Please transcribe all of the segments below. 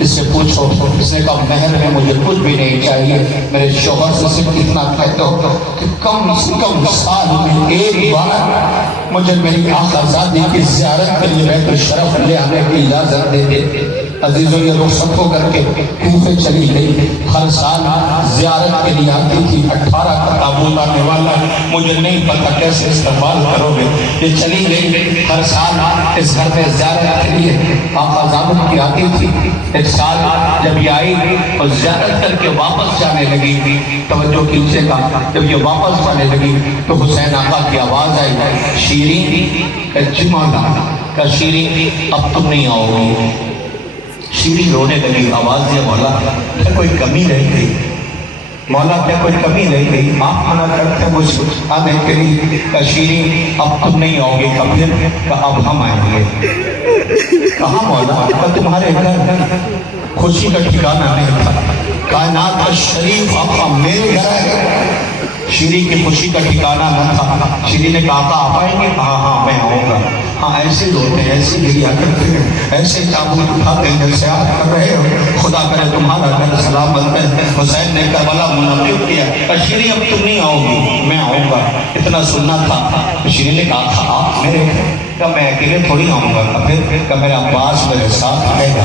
اس سے پوچھو۔ اس نے کہا مہر میں مجھے کچھ بھی نہیں چاہیے، میرے شوہر سے صرف اتنا کہہ دو کہ کم سے کم سال میں ایک بار مجھے میری آقازادی کی زیارت کے لیے بیت الشرف لے آنے کی اجازت دے دے۔ عزیزوں یہ رخصت ہو کر کے کوفے چلی گئی، ہر سال زیارت کے لیے آتی تھی۔ 18 کا تابوت آنے والا ہے، مجھے نہیں پتا کیسے استقبال کرو گے۔ یہ چلی گئی، ہر سال اس گھر میں زیارت کے لیے آقا زادوں کی آتی تھی۔ ایک سال جب یہ آئی اور زیارت کر کے واپس جانے لگی، توجہ کیجیے گا، جب یہ واپس جانے لگی تو حسین آقا کی آواز آئی، شیریں جمعہ کا شیریں اب تم نہیں آؤ گی۔ شیریں رونے لگی، آواز دیا مولا کیا کوئی کمی رہ گئی، مولا کیا کوئی کمی رہ گئی، آپ منع کرتے ہیں مجھ آنے کے لیے۔ کہ شیریں اب تم نہیں آؤ گے، پھر کہ اب ہم آئیں گے۔ کہاں مولا؟ کہ تمہارے گھر خوشی کا ٹھکانہ نہیں تھا، کائنات کا شریف آقا میرے گھر ہے۔ شیریں کی خوشی کا ٹھکانہ نہ تھا۔ شیریں نے کہا آقا آپ آئیں گے؟ ہاں میں آؤں گا۔ ہاں ایسے روتے ہیں، ایسے گریا کرتے ہیں، ایسے تابوت اٹھاتے ہیں جیسے آپ کر رہے ہو، خدا کرے تمہارا گھر سلامت ہے۔ حسین نے کربلا منعقد کیا، شیریں اب تم نہیں آؤ گی، میں آؤں گا۔ اتنا سننا تھا۔ شیریں نے کہا تھا آپ میرے کہ میں اکیلے تھوڑی آؤں گا، پھر کہ میرا عباس میرے ساتھ آئے گا۔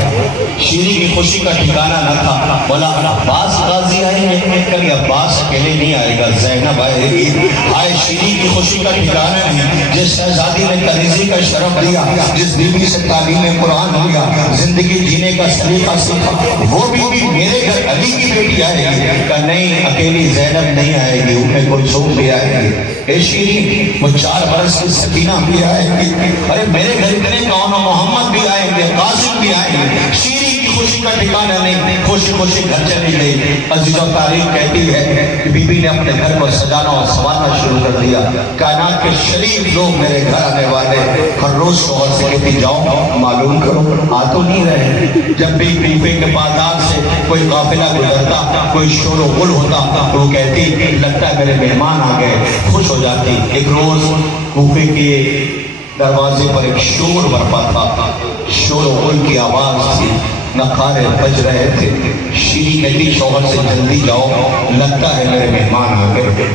شیریں کی خوشی کا ٹھکانہ نہ تھا، بولا عباس غازی آئیں گے، کبھی عباس اکیلے نہیں آئے گا، زینب آئے گی۔ آئے شیریں کی خوشی کا ٹھکانہ نہیں، جس شہزادی نے کنیزی کا شرف دیا، جس بیوی سے تعلیم قرآن ہوا، زندگی جینے کا سلیقہ سیکھا، وہ بیوی میرے گھر علی کی بیٹی آئے گی۔ کہ نہیں اکیلی زینب نہیں آئے گی، انہیں کوئی چھوڑ بھی آئے گی۔ اے شیریں وہ 4 برس کی سکینہ بھی آئے گی، ارے میرے گھر اتنے کون محمد بھی آئیں گے، قاسم بھی آئیں گے۔ شیریں کی خوشی کا ٹھکانہ نہیں، خوشی خوشی گھر چلی گئی۔ عزیزوں تاریخ کہتی ہے کہ بی بی نے اپنے گھر کو سجانا اور سنوارنا شروع کر دیا۔ کائنات کے شریف لوگ میرے گھر آنے والے، ہر روز شوہر سے کہتی جاؤ معلوم کرو آ تو نہیں رہے۔ جب بھی کوفے کے بازار سے کوئی قافلہ گزرتا، کوئی شور و غل ہوتا تو وہ کہتی لگتا ہے میرے مہمان آ گئے، خوش ہو جاتی۔ ایک روز کوفے کے دروازے پر ایک شور برپا تھا، شور و غل کی آواز تھی، نقارے بج رہے تھے۔ شیریں کہتی شوہر سے جلدی جاؤ، لگتا ہے میرے مہمان آ گئے۔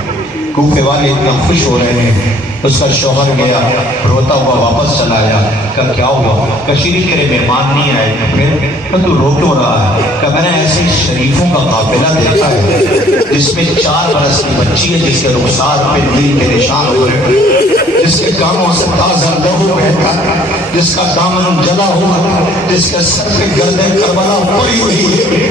کوفے والے اتنا خوش ہو رہے ہیں۔ اس کا شوہر گیا، روتا ہوا واپس چلا آیا۔ کہ کیا ہوا؟ کہ شیریں تیرے مہمان نہیں آئے۔ پھر تو رو کیوں رہا ہے؟ کہ میں نے ایسے شریفوں کا قافلہ دیکھا ہے جس میں 4 برس کی بچی ہے، جس کے رخسار پہ دل کے نشان ہو رہے ہیں، جس کے کانوں سے تازہ لہو بہتا ہے، جس کا دامن جلا ہوا ہے، جس کے سر پہ گردِ کربلا پڑی ہوئی ہے،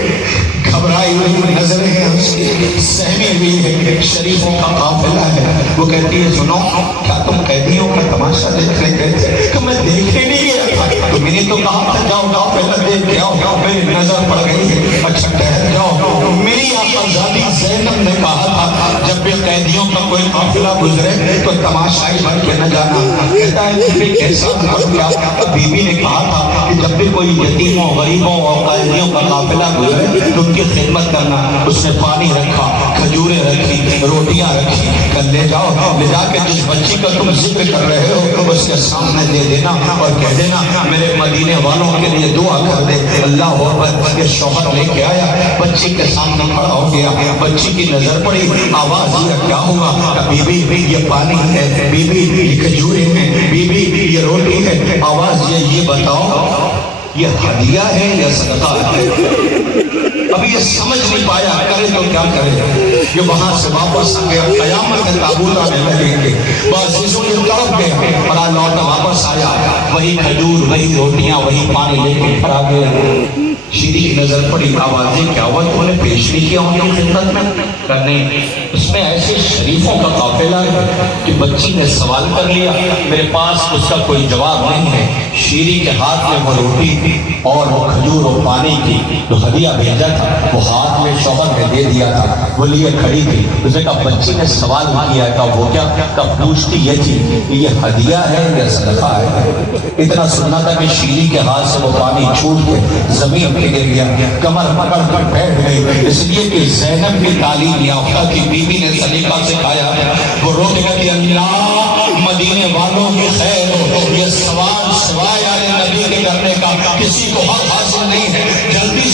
گھبرائی ہوئی نظریں ہیں اس کی، سہمی ہوئی ہے، شریفوں کا قافلہ ہے۔ وہ کہتی ہے سنو کیا تم قیدیوں کا تماشا دیکھنے گئے تھے؟ کہ میں دیکھنے نہیں گیا تھا، تو میں نے تو کہا تھا جاؤ قافلہ دیکھ کے آؤ، میری نظر پڑ گئی ہے، اچھا ٹھہر جاؤ۔ میری آقازادی زینب نے کہا تھا جب بھی قیدیوں کا کوئی قافلہ گزرے تو تماشائی بن کے نہ جانا۔ کہتا ہے بی بی کیسا ہوا کیا؟ بی بی نے کہا تھا کہ جب بھی کوئی یتیموں غریبوں اور قیدیوں کا قافلہ گزرے تو ان کی خدمت کرنا۔ اس نے پانی رکھا، کھجوریں رکھی، روٹیاں رکھی، کہ لے جاؤ، لے جا کے جس بچی کا تم ذکر کر رہے ہو اس کے سامنے دے دینا اور کہہ دینا میرے مدینے والوں کے لیے دعا کر دے۔ اللہ اکبر۔ یہ شوہر لے کے آیا، بچی کے سامنے کھڑا ہو گیا، بچی کی نظر پڑی، آواز یہ کیا ہوا؟ بی بی یہ پانی ہے، بی بی یہ کھجوریں ہیں، بی بی یہ روٹی ہے۔ آواز یہ بتاؤ یہ ہدیہ ہے یا صدقہ ہے؟ اب یہ سمجھ نہیں پایا، کرے تو کیا کرے؟ یہ وہاں سے واپس آ گیا، قیامت کے تابوت آنے لگیں گے، بس اس یہ تڑپ گیا، بڑا لوٹا واپس آیا، وہی کھجور، وہی روٹیاں، وہی پانی لے کے پھر آ گیا۔ شیریں کی نظر پڑی، آوازیں کیا ہوا تو نے پیش نہیں کیا ان کی خدمت میں؟ کرنے اس میں ایسے شریفوں کا قافلہ ہے کہ بچی نے سوال کر لیا، میرے پاس اس کا کوئی جواب نہیں ہے۔ شیریں کے ہاتھ میں وہ روٹی تھی اور وہ کھجور اور پانی کی جو ہدیہ بھیجا تھا وہ ہاتھ میں شوہر نے دے دیا تھا، وہ لیے کھڑی تھی۔ اس نے کہا بچی نے سوال کیا ہے، کہا وہ کیا؟ کہا پوچھتی یہ تھی کہ یہ ہدیہ ہے یا صدقہ ہے؟ اتنا سننا تھا کہ شیریں کے ہاتھ سے وہ پانی چھوٹ کے زمین پہ گر گیا، کمر پکڑ کر بیٹھ گئی، اس لیے کہ زینب کی تعلیم یافتہ کی بیوی نے سلیقہ سکھایا۔ وہ رو کے کہتی اللہ مدینے والوں کی خیر ہو، یہ سوال سوائے نبی کے کرنے کا کسی کو حق حاصل نہیں ہے، جلدی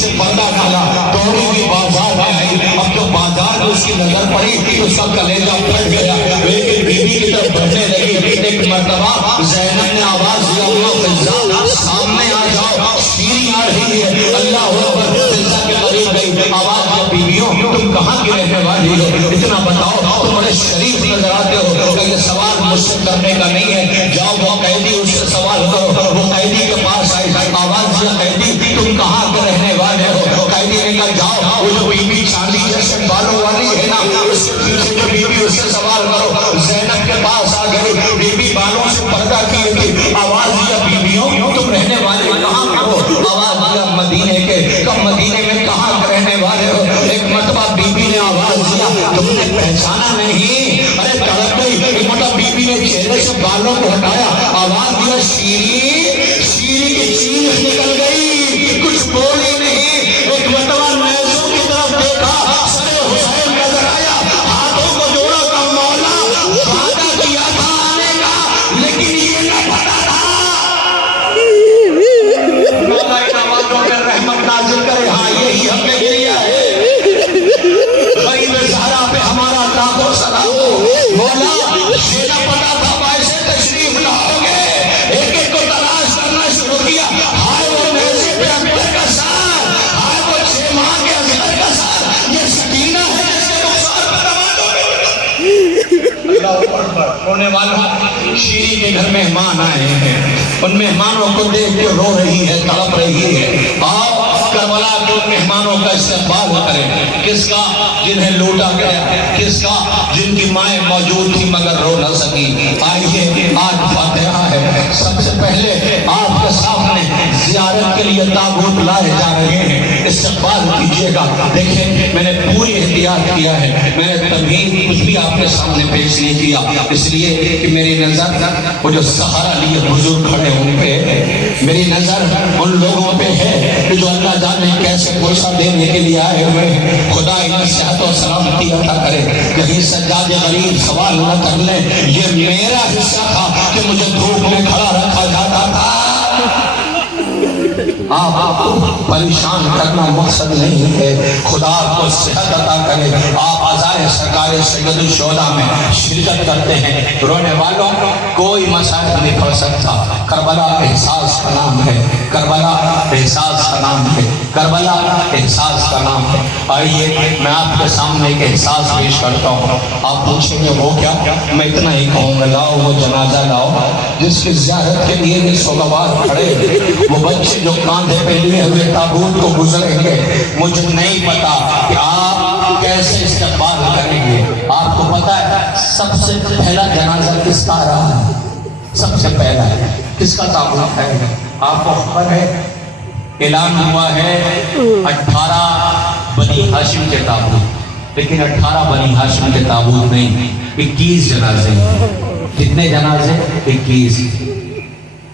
نظر پڑی اس کا کلیجہ پھٹ گیا، لیکن بیوی کی طرف بڑھنے لگی۔ ایک مرتبہ زینب نے آواز دیا، فضا سامنے آ جاؤ، شیریں آ رہی ہے۔ اللہ اکبر، فضا کے قریب گئی، آواز دیا، بیویوں تم کہاں کی رہنے والی ہو؟ اتنا بتاؤ، تم بڑے شریف نظر آتے ہو کہ یہ سوال مجھ سے کرنے کا نہیں ہے، جاؤ وہ قیدی اس سے سوال کرو۔ وہ قیدی کے پاس آئی، آواز دیا، قیدی تم کہاں کے رہنے والے ہو؟ قیدی نے کہا جاؤ وہ جو بیوی چاندی جیسے بالوں والی ہے نا، اس کے پیچھے جو بیوی اس سے سوال کرو۔ زینب کے پاس آ گئی، بیوی بالوں سے پردہ کیے تھی، آواز دیا، بیویوں تم رہنے والے کہاں کے ہو؟ آواز دیا، مدینے کے۔ کب مدینے میں کہاں کے رہنے والے ہو؟ ایک مرتبہ بیوی نے آواز دیا، تم نے پہچانا نہیں؟ ارے تڑپ گئی۔ ایک مرتبہ بیوی نے چہرے سے بالوں کو ہٹایا، آواز دیا، شیریں، شیریں کی چیخ نکل گئی، کچھ بولی نہیں۔ ایک مرتبہ نیزوں کی طرف دیکھا، سر حسین نظر آیا، ہاتھوں کو جوڑا تھا، مولا وعدہ کیا تھا آنے کا، لیکن یہ نہ پتا تھا۔ مولا ان آوازوں میں رحمت نازل کرے، ہاں یہی ہم نے کیا ہے۔ غریب زہرا پہ ہمارا لاکھوں سلام ہو، مولا یہ نہ پتا تھا ویسے تشریف لاؤ گے۔ ایک ایک کو تلاش کرنا شروع کیا، ہائے وہ نیزے پہ اکبر کا سار، ہائے وہ 6 ماہ کے اصغر کا سار، یہ سکینہ ہے جس کے رخسار پر آوازوں میں اللہ اکبر۔ رونے والا شیریں کے گھر مہمان آئے ہیں، ان مہمانوں کو دیکھ کے رو رہی ہے، تڑپ رہی ہے۔ آؤ کربلا کے ان مہمانوں کا استقبال کریں۔ کس کا؟ جنہیں لوٹا گیا، کس کا؟ جن کی مائیں موجود تھی مگر رو نہ سکی۔ آئیے آج فاتحہ ہے، سب سے پہلے آپ کے سامنے زیارت کے لیے تابوت لائے جا رہے ہیں، استقبال کیجیے گا۔ دیکھیں میں نے پوری احتیاط کیا ہے، میں نے تمہید کچھ بھی آپ کے سامنے پیش نہیں کیا، اس لیے کہ میری نظر وہ جو سہارا لیے بزرگ کھڑے ان پہ، میری نظر ان لوگوں پہ ہے کہ جو اللہ جانے کیسے پوشا دینے کے لیے آئے ہوئے ہیں۔ خدا انہیں صحت و سلامتی عطا کرے، کہیں سجاد غریب سوال نہ کر لیں، یہ میرا حصہ تھا کہ مجھے دھوپ میں کھڑا رکھا جاتا تھا۔ آپ کو پریشان کرنا مقصد نہیں ہے، خدا آپ کو صحت عطا کرے۔ آپ عزائے سرکار سید الشہداء میں شرکت کرتے ہیں، رونے والوں کوئی مسائل نہیں پڑھ سکتا۔ کربلا احساس کا نام ہے، کربلا احساس کا نام ہے، کربلا احساس کا نام ہے۔ آئیے میں آپ کے سامنے ایک احساس پیش کرتا ہوں، آپ پوچھیں گے وہ کیا؟ میں اتنا ہی کہوں گا، لاؤ وہ جنازہ لاؤ جس کی زیارت کے لیے بھی سوگوار کھڑے، وہ بچے جو کاندھے پہ لیے ہوئے تابوت کو گزریں گے۔ مجھے نہیں پتا کہ آپ کیسے استقبال کریں گے۔ آپ کو پتا ہے سب سے پہلا جنازہ کس کا رہا ہے؟ سب سے پہلا کس کا تابوت ہے؟ آپ کو خبر ہے اعلان ہوا ہے 18 بنی ہاشم کے تابوت، لیکن 18 بنی ہاشم کے تابوت نہیں، 21 جنازے۔ کتنے جنازے؟ 21۔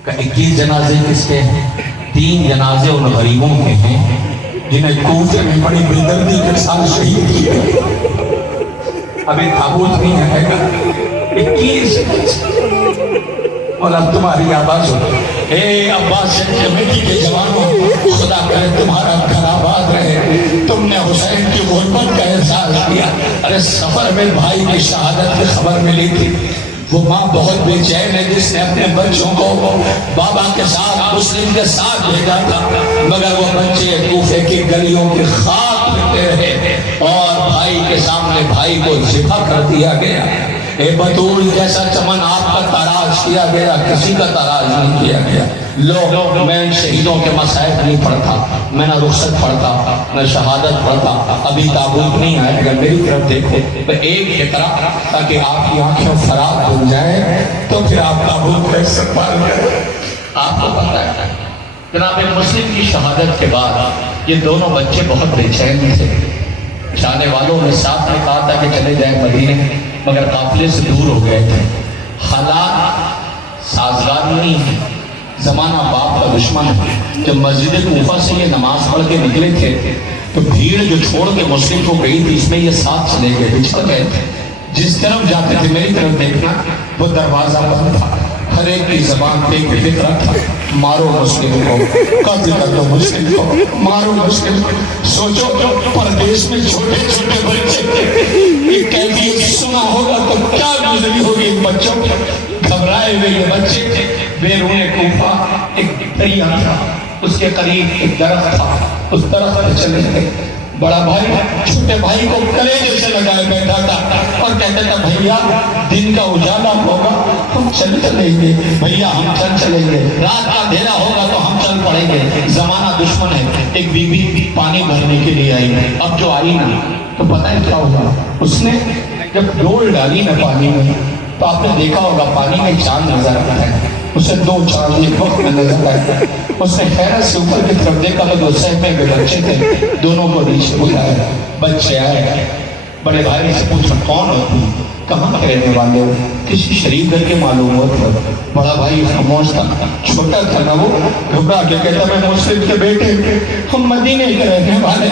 21 جنازے کس کے ہیں؟ 3 جنازے ان غریبوں کے ہیں جنہیں کوفے میں بڑی بےدردی کے ساتھ شہید کیا۔ ابھی تابوت نہیں ہے گا، 21۔ مولا تمہاری آواز ہو، اے عباس کمیٹی کے جوانوں، خدا کرے تمہارا گھر آباد رہے۔ تم نے حسین کی غربت کا احساس کیا۔ ارے سفر میں بھائی کی شہادت کی خبر ملی تھی، وہ ماں بہت بے چین ہے جس نے اپنے بچوں کو بابا کے ساتھ مسلم کے ساتھ بھیجا تھا، مگر وہ بچے کوفے کی گلیوں کی خاک پھرتے رہے اور بھائی کے سامنے بھائی کو ذبح کر دیا گیا۔ اے بطول جیسا چمن آپ کا تاراج کیا گیا، کسی کا تاراج نہیں کیا گیا۔ لو میں ان شہیدوں کے مسائل نہیں پڑھتا، میں نہ رخصت پڑھتا نہ شہادت پڑھتا۔ ابھی تابوت نہیں آئے گا، میری طرف دیکھو میں ایک اقرا تاکہ آپ کی آنکھیں فراغ ہو جائیں تو پھر آپ تابوت کا استقبال کریں۔ آپ کو پتہ ہے جناب مسلم کی شہادت کے بعد یہ دونوں بچے بہت بے چین تھے۔ جانے والوں نے ساتھ میں کہا تھا کہ چلے جائیں مدینے، مگر قافلے سے دور ہو گئے تھے، حالات سازگار نہیں ہیں، زمانہ باپ کا دشمن ہے۔ جب مسجد کوفہ سے یہ نماز پڑھ کے نکلے تھے تو بھیڑ جو چھوڑ کے مسلم کو گئی تھی اس میں یہ ساتھ چلے گئے، بچھڑ گئے تھے۔ جس طرف جاتے تھے میری طرف دیکھنا، وہ دروازہ بند تھا، ہر ایک کی زبان پہ ایک فکر تھا، مارو مسلم کو، قتل کر دو مسلم کو، مارو مسلم کو۔ سوچو پردیش میں چھوٹے چھوٹے بچے یہ کیفیت سنا ہوگا تو کیا گزری ہوگی ان بچوں کو۔ گھبرائے ہوئے یہ بچے بیرون کوفہ ایک دریا تھا، اس کے قریب ایک درخت تھا، اس درخت پہ چلے گئے۔ بڑا بھائی چھوٹے بھائی کو کلیجے سے لگائے بیٹھا تھا اور کہتا تھا بھیا دن کا اجالا ہوگا ہم چل چلیں گے، بھیا ہم چل چلیں گے، رات کا اندھیرا ہوگا تو ہم چل پڑیں گے، زمانہ دشمن ہے۔ ایک بی بی پانی بھرنے کے لیے آئی، اب جو آئی نا تو پتہ ہے کیا ہوگا، اس نے جب ڈول ڈالی نا پانی میں تو آپ نے دیکھا ہوگا پانی میں چاند نظر آتا ہے، اسے دو چاند ایک وقت میں نظر آتا ہے۔ اس نے حیرت سے اوپر کی طرف دیکھا تو دو سہمے کے بچے تھے، دونوں کو نیچے بلایا، بچے آئے، بڑے بھائی سے پوچھا کون ہو تم، کہاں کے رہنے والے ہو، کسی شریف گھر کے معلوم ہوتا۔ بڑا بھائی خاموش تھا، چھوٹا تھا نا، وہ گھبرا کے کہتا میں مسلم کے بیٹے ہم مدینے کے رہنے والے۔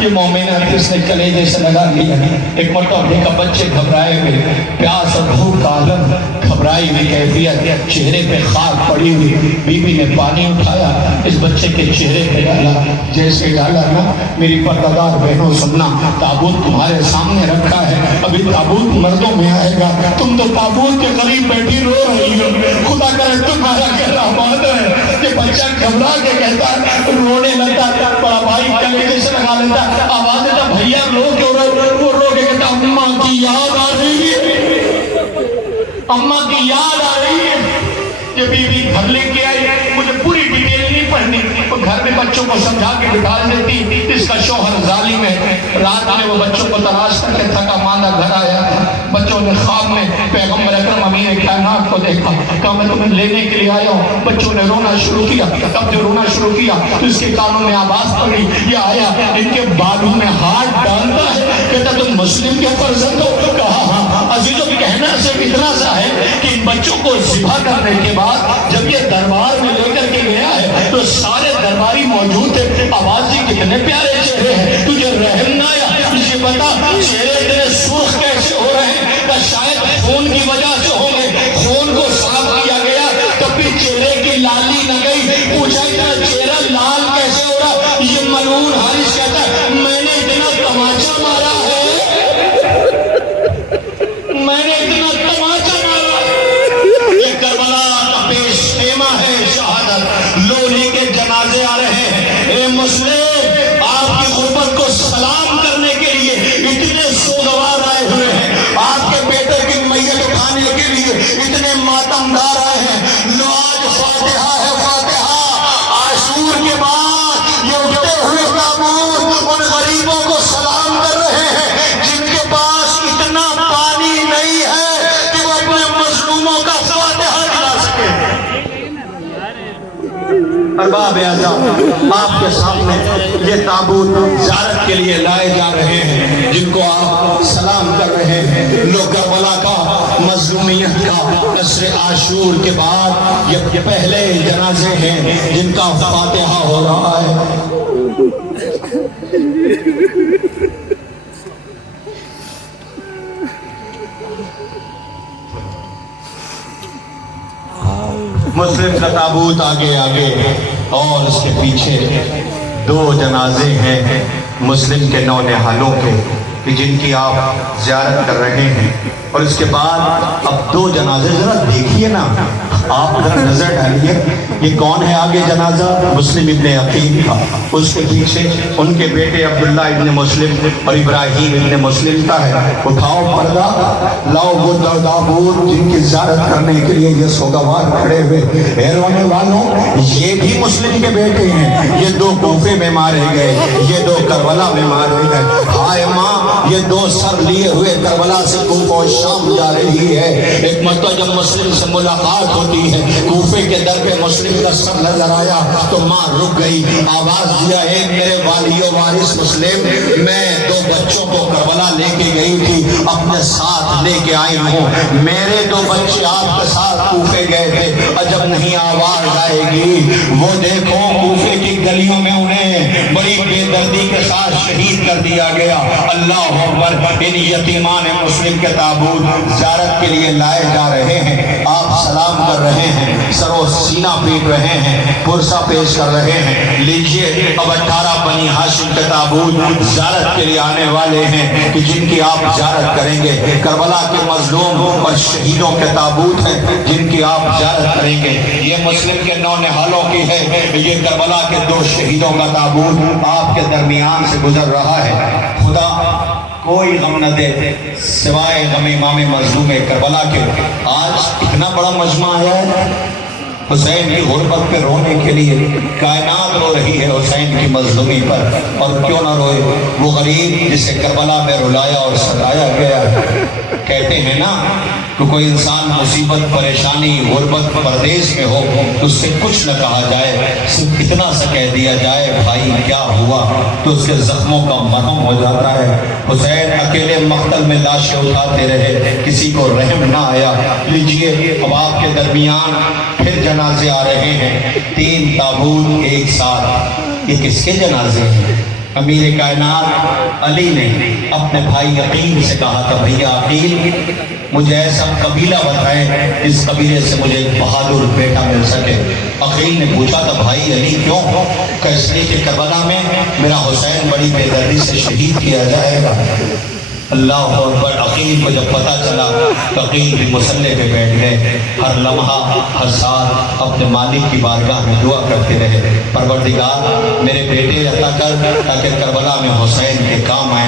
یہ مومن ہے، اس نے کلیجے سے لگا لیا۔ ایک مرتبہ دیکھا بچے گھبرائے ہوئے، پیاس اور بھوک کا عالم، گھبرائی ہوئی کیفیت، چہرے پہ خاک پڑی ہوئی۔ بی بی نے پانی اٹھایا، اس بچے کے چہرے پہ ڈالا، جیسے ڈالا نا میری پردگار بہنوں سننا، تابوت تمہارے سامنے رکھا ہے، ابھی تابوت مردوں میں آئے گا، تم تو تابوت کے قریب بیٹھی رو رہی ہو، خدا کرے تمہارا کہنا بات ہے۔ کہ بچہ گھبرا کے کہتا رونے لگتا، بڑا بھائی کلیجے سے لگا لیتا، آواز دیتا بھیا رو کیوں رہے، وہ رو کے کہتا اماں کی یاد آ رہی ہے، اماں کی یاد آ رہی ہے۔ یہ بی بی گھر لے کے آئی، مجھے پوری ڈیٹیل نہیں پڑھنی، وہ گھر میں بچوں کو سمجھا کے بٹھا دیتی، اس کا شوہر ظالم ہے۔ رات میں وہ بچوں کو تلاش کر کے تھکا ماندہ گھر آیا، بچوں نے خواب میں پیغمبر اکرم امین کائنات کو دیکھا، کہا میں تمہیں لینے کے لیے آیا ہوں۔ بچوں نے رونا شروع کیا، اب جو رونا شروع کیا تو اس کے کانوں میں آواز پڑی، یہ آیا ان کے بالوں میں ہاتھ ڈالتا ہے، کہتا تم مسلم کے فرزند ہو؟ کہا ہاں۔ عزیزوں کہنا صرف اتنا سا ہے کہ ان بچوں کو ذبح کرنے کے بعد جب یہ دربار میں لے کر کے گیا ہے تو سارے درباری موجود تھے، آواز جی کتنے پیارے چہرے ہیں، تجھے رحم نہ آیا، یہ بتا چہرے تیرے سرخ کیسے ہو رہے ہیں؟ کہ شاید خون کی وجہ سے ہوں گے، خون کو صاف کیا گیا تب بھی چہرے کی لالی نہ گئی۔ پوچھا تیرا چہرہ لال کیسے ہو رہا؟ یہ ملعون حارث کہتا ہے میں نے اتنا تماچا مارا ہے، میں نے اتنا تماچا مارا ہے۔ یہ کربلا کا پیش خیمہ ہے شہادت، لولی کے جنازے آ رہے ہیں۔ اے مسلم آپ کی غربت کو سلام کرنے کے لیے اتنے سوگوار آئے ہوئے ہیں، آپ کے بیٹے کی میت اٹھانے کے لیے اتنے ماتمدار آئے ہیں۔ لو آج فاتحہ ہے فاتحہ، عاشور کے بعد یہ اٹھتے ہوئے تابوت ان غریبوں کو سلام کر رہے ہیں جن کے پاس اتنا پانی نہیں ہے کہ وہ اپنے مظلوموں کا فاتحہ دلا سکے۔ ارباب اعظم آپ کے سامنے یہ تابوت زیارت کے لیے لائے جا رہے ہیں جن کو آپ سلام کر رہے ہیں۔ لوگ کربلا کا مظلومیت کا عصر عاشور کے بعد یہ پہلے جنازے ہیں جن کا فاتحہ ہو رہا ہے۔ مسلم کا تابوت آگے آگے اور اس کے پیچھے دو جنازے ہیں مسلم کے نونہالوں کے جن کی آپ زیارت کر رہے ہیں، اور اس کے بعد اب دو جنازے ذرا دیکھیے نا، آپ ذرا نظر ڈالیے یہ کون ہے آگے جنازہ؟ مسلم ابن عقیل کا، اس کے پیچھے ان کے بیٹے عبداللہ ابن مسلم اور ابراہیم ابن مسلم کا ہے۔ اٹھاؤ پردہ، لاؤ وہ تابوت جن کی زیارت کرنے کے لیے یہ سوگوار کھڑے ہوئے۔ اے رونے والوں، یہ بھی مسلم کے بیٹے ہیں، یہ دو کوفے میں مارے گئے، یہ دو کربلا میں مارے گئے۔ ہائے ماں، یہ دو سر لیے ہوئے کربلا سے کوفہ و شام جا رہی ہے۔ ایک مرتبہ جب مسلم سے ملاقات ہوتی ہے، کوفے کے در پہ مسلم کا سر نظر آیا تو ماں رک گئی، آواز دیا اے میرے والی و وارث مسلم، میں دو بچوں کو کربلا لے کے گئی تھی، اپنے ساتھ لے کے آئی ہوں، میرے دو بچے آپ کے ساتھ کوفے گئے تھے، عجب نہیں آواز آئے گی، وہ دیکھو کوفے کی گلیوں میں انہیں بڑی بے دردی کے ساتھ شہید کر دیا گیا۔ اللہ اکبر، ان یتیمان مسلم کے تابوت زیارت کے لیے لائے جا رہے ہیں، آپ سلام کر کر رہے ہیں، سر و سینہ پیٹ رہے ہیں، پرسہ پیش کر رہے ہیں۔ لیجئے اب 18 بنی ہاشم کے تابوت زیارت کے لیے آنے والے ہیں کہ جن کی آپ زیارت کریں گے۔ کربلا کے مظلوم اور شہیدوں کے تابوت ہیں جن کی آپ زیارت کریں گے۔ یہ مسلم کے 9 نہالوں کی ہے، یہ کربلا کے 2 شہیدوں کا تابوت آپ کے درمیان سے گزر رہا ہے۔ خدا کوئی غم نہ دے سوائے غم امام مظلوم کربلا کے۔ آج اتنا بڑا مجمع آیا ہے حسین کی غربت پہ رونے کے لیے، کائنات رو رہی ہے حسین کی مظلومی پر، اور کیوں نہ روئے وہ غریب جسے کربلا میں رلایا اور ستایا گیا۔ کہتے ہیں نا کہ کوئی انسان مصیبت، پریشانی، غربت، پردیس میں ہو تو اس سے کچھ نہ کہا جائے، صرف اتنا سا کہہ دیا جائے بھائی کیا ہوا، تو اس کے زخموں کا مرہم ہو جاتا ہے۔ حسین اکیلے مقتل میں لاشیں اٹھاتے رہے، کسی کو رحم نہ آیا۔ لیجئے اب آپ کے درمیان پھر جنازے آ رہے ہیں، 3 تابوت ایک ساتھ۔ یہ کس کے جنازے ہیں؟ امیر کائنات علی نے اپنے بھائی عقیل سے کہا تھا، بھیا عقیل مجھے ایسا قبیلہ بتائیں جس قبیلے سے مجھے ایک بہادر بیٹا مل سکے۔ عقیل نے پوچھا تھا بھائی علی کیوں؟ کہ اس لیے کہ کربلا میں میرا حسین بڑی بے دردی سے شہید کیا جائے گا۔ اللہ اکبر۔ عقیل کو جب پتہ چلا تو عقیل بھی مسلح پہ بیٹھ گئے، ہر لمحہ ہر ساتھ اپنے مالک کی بارگاہ میں دعا کرتے رہے، پروردگار میرے بیٹے عطا کر تاکہ کربلا میں حسین کے کام آئیں۔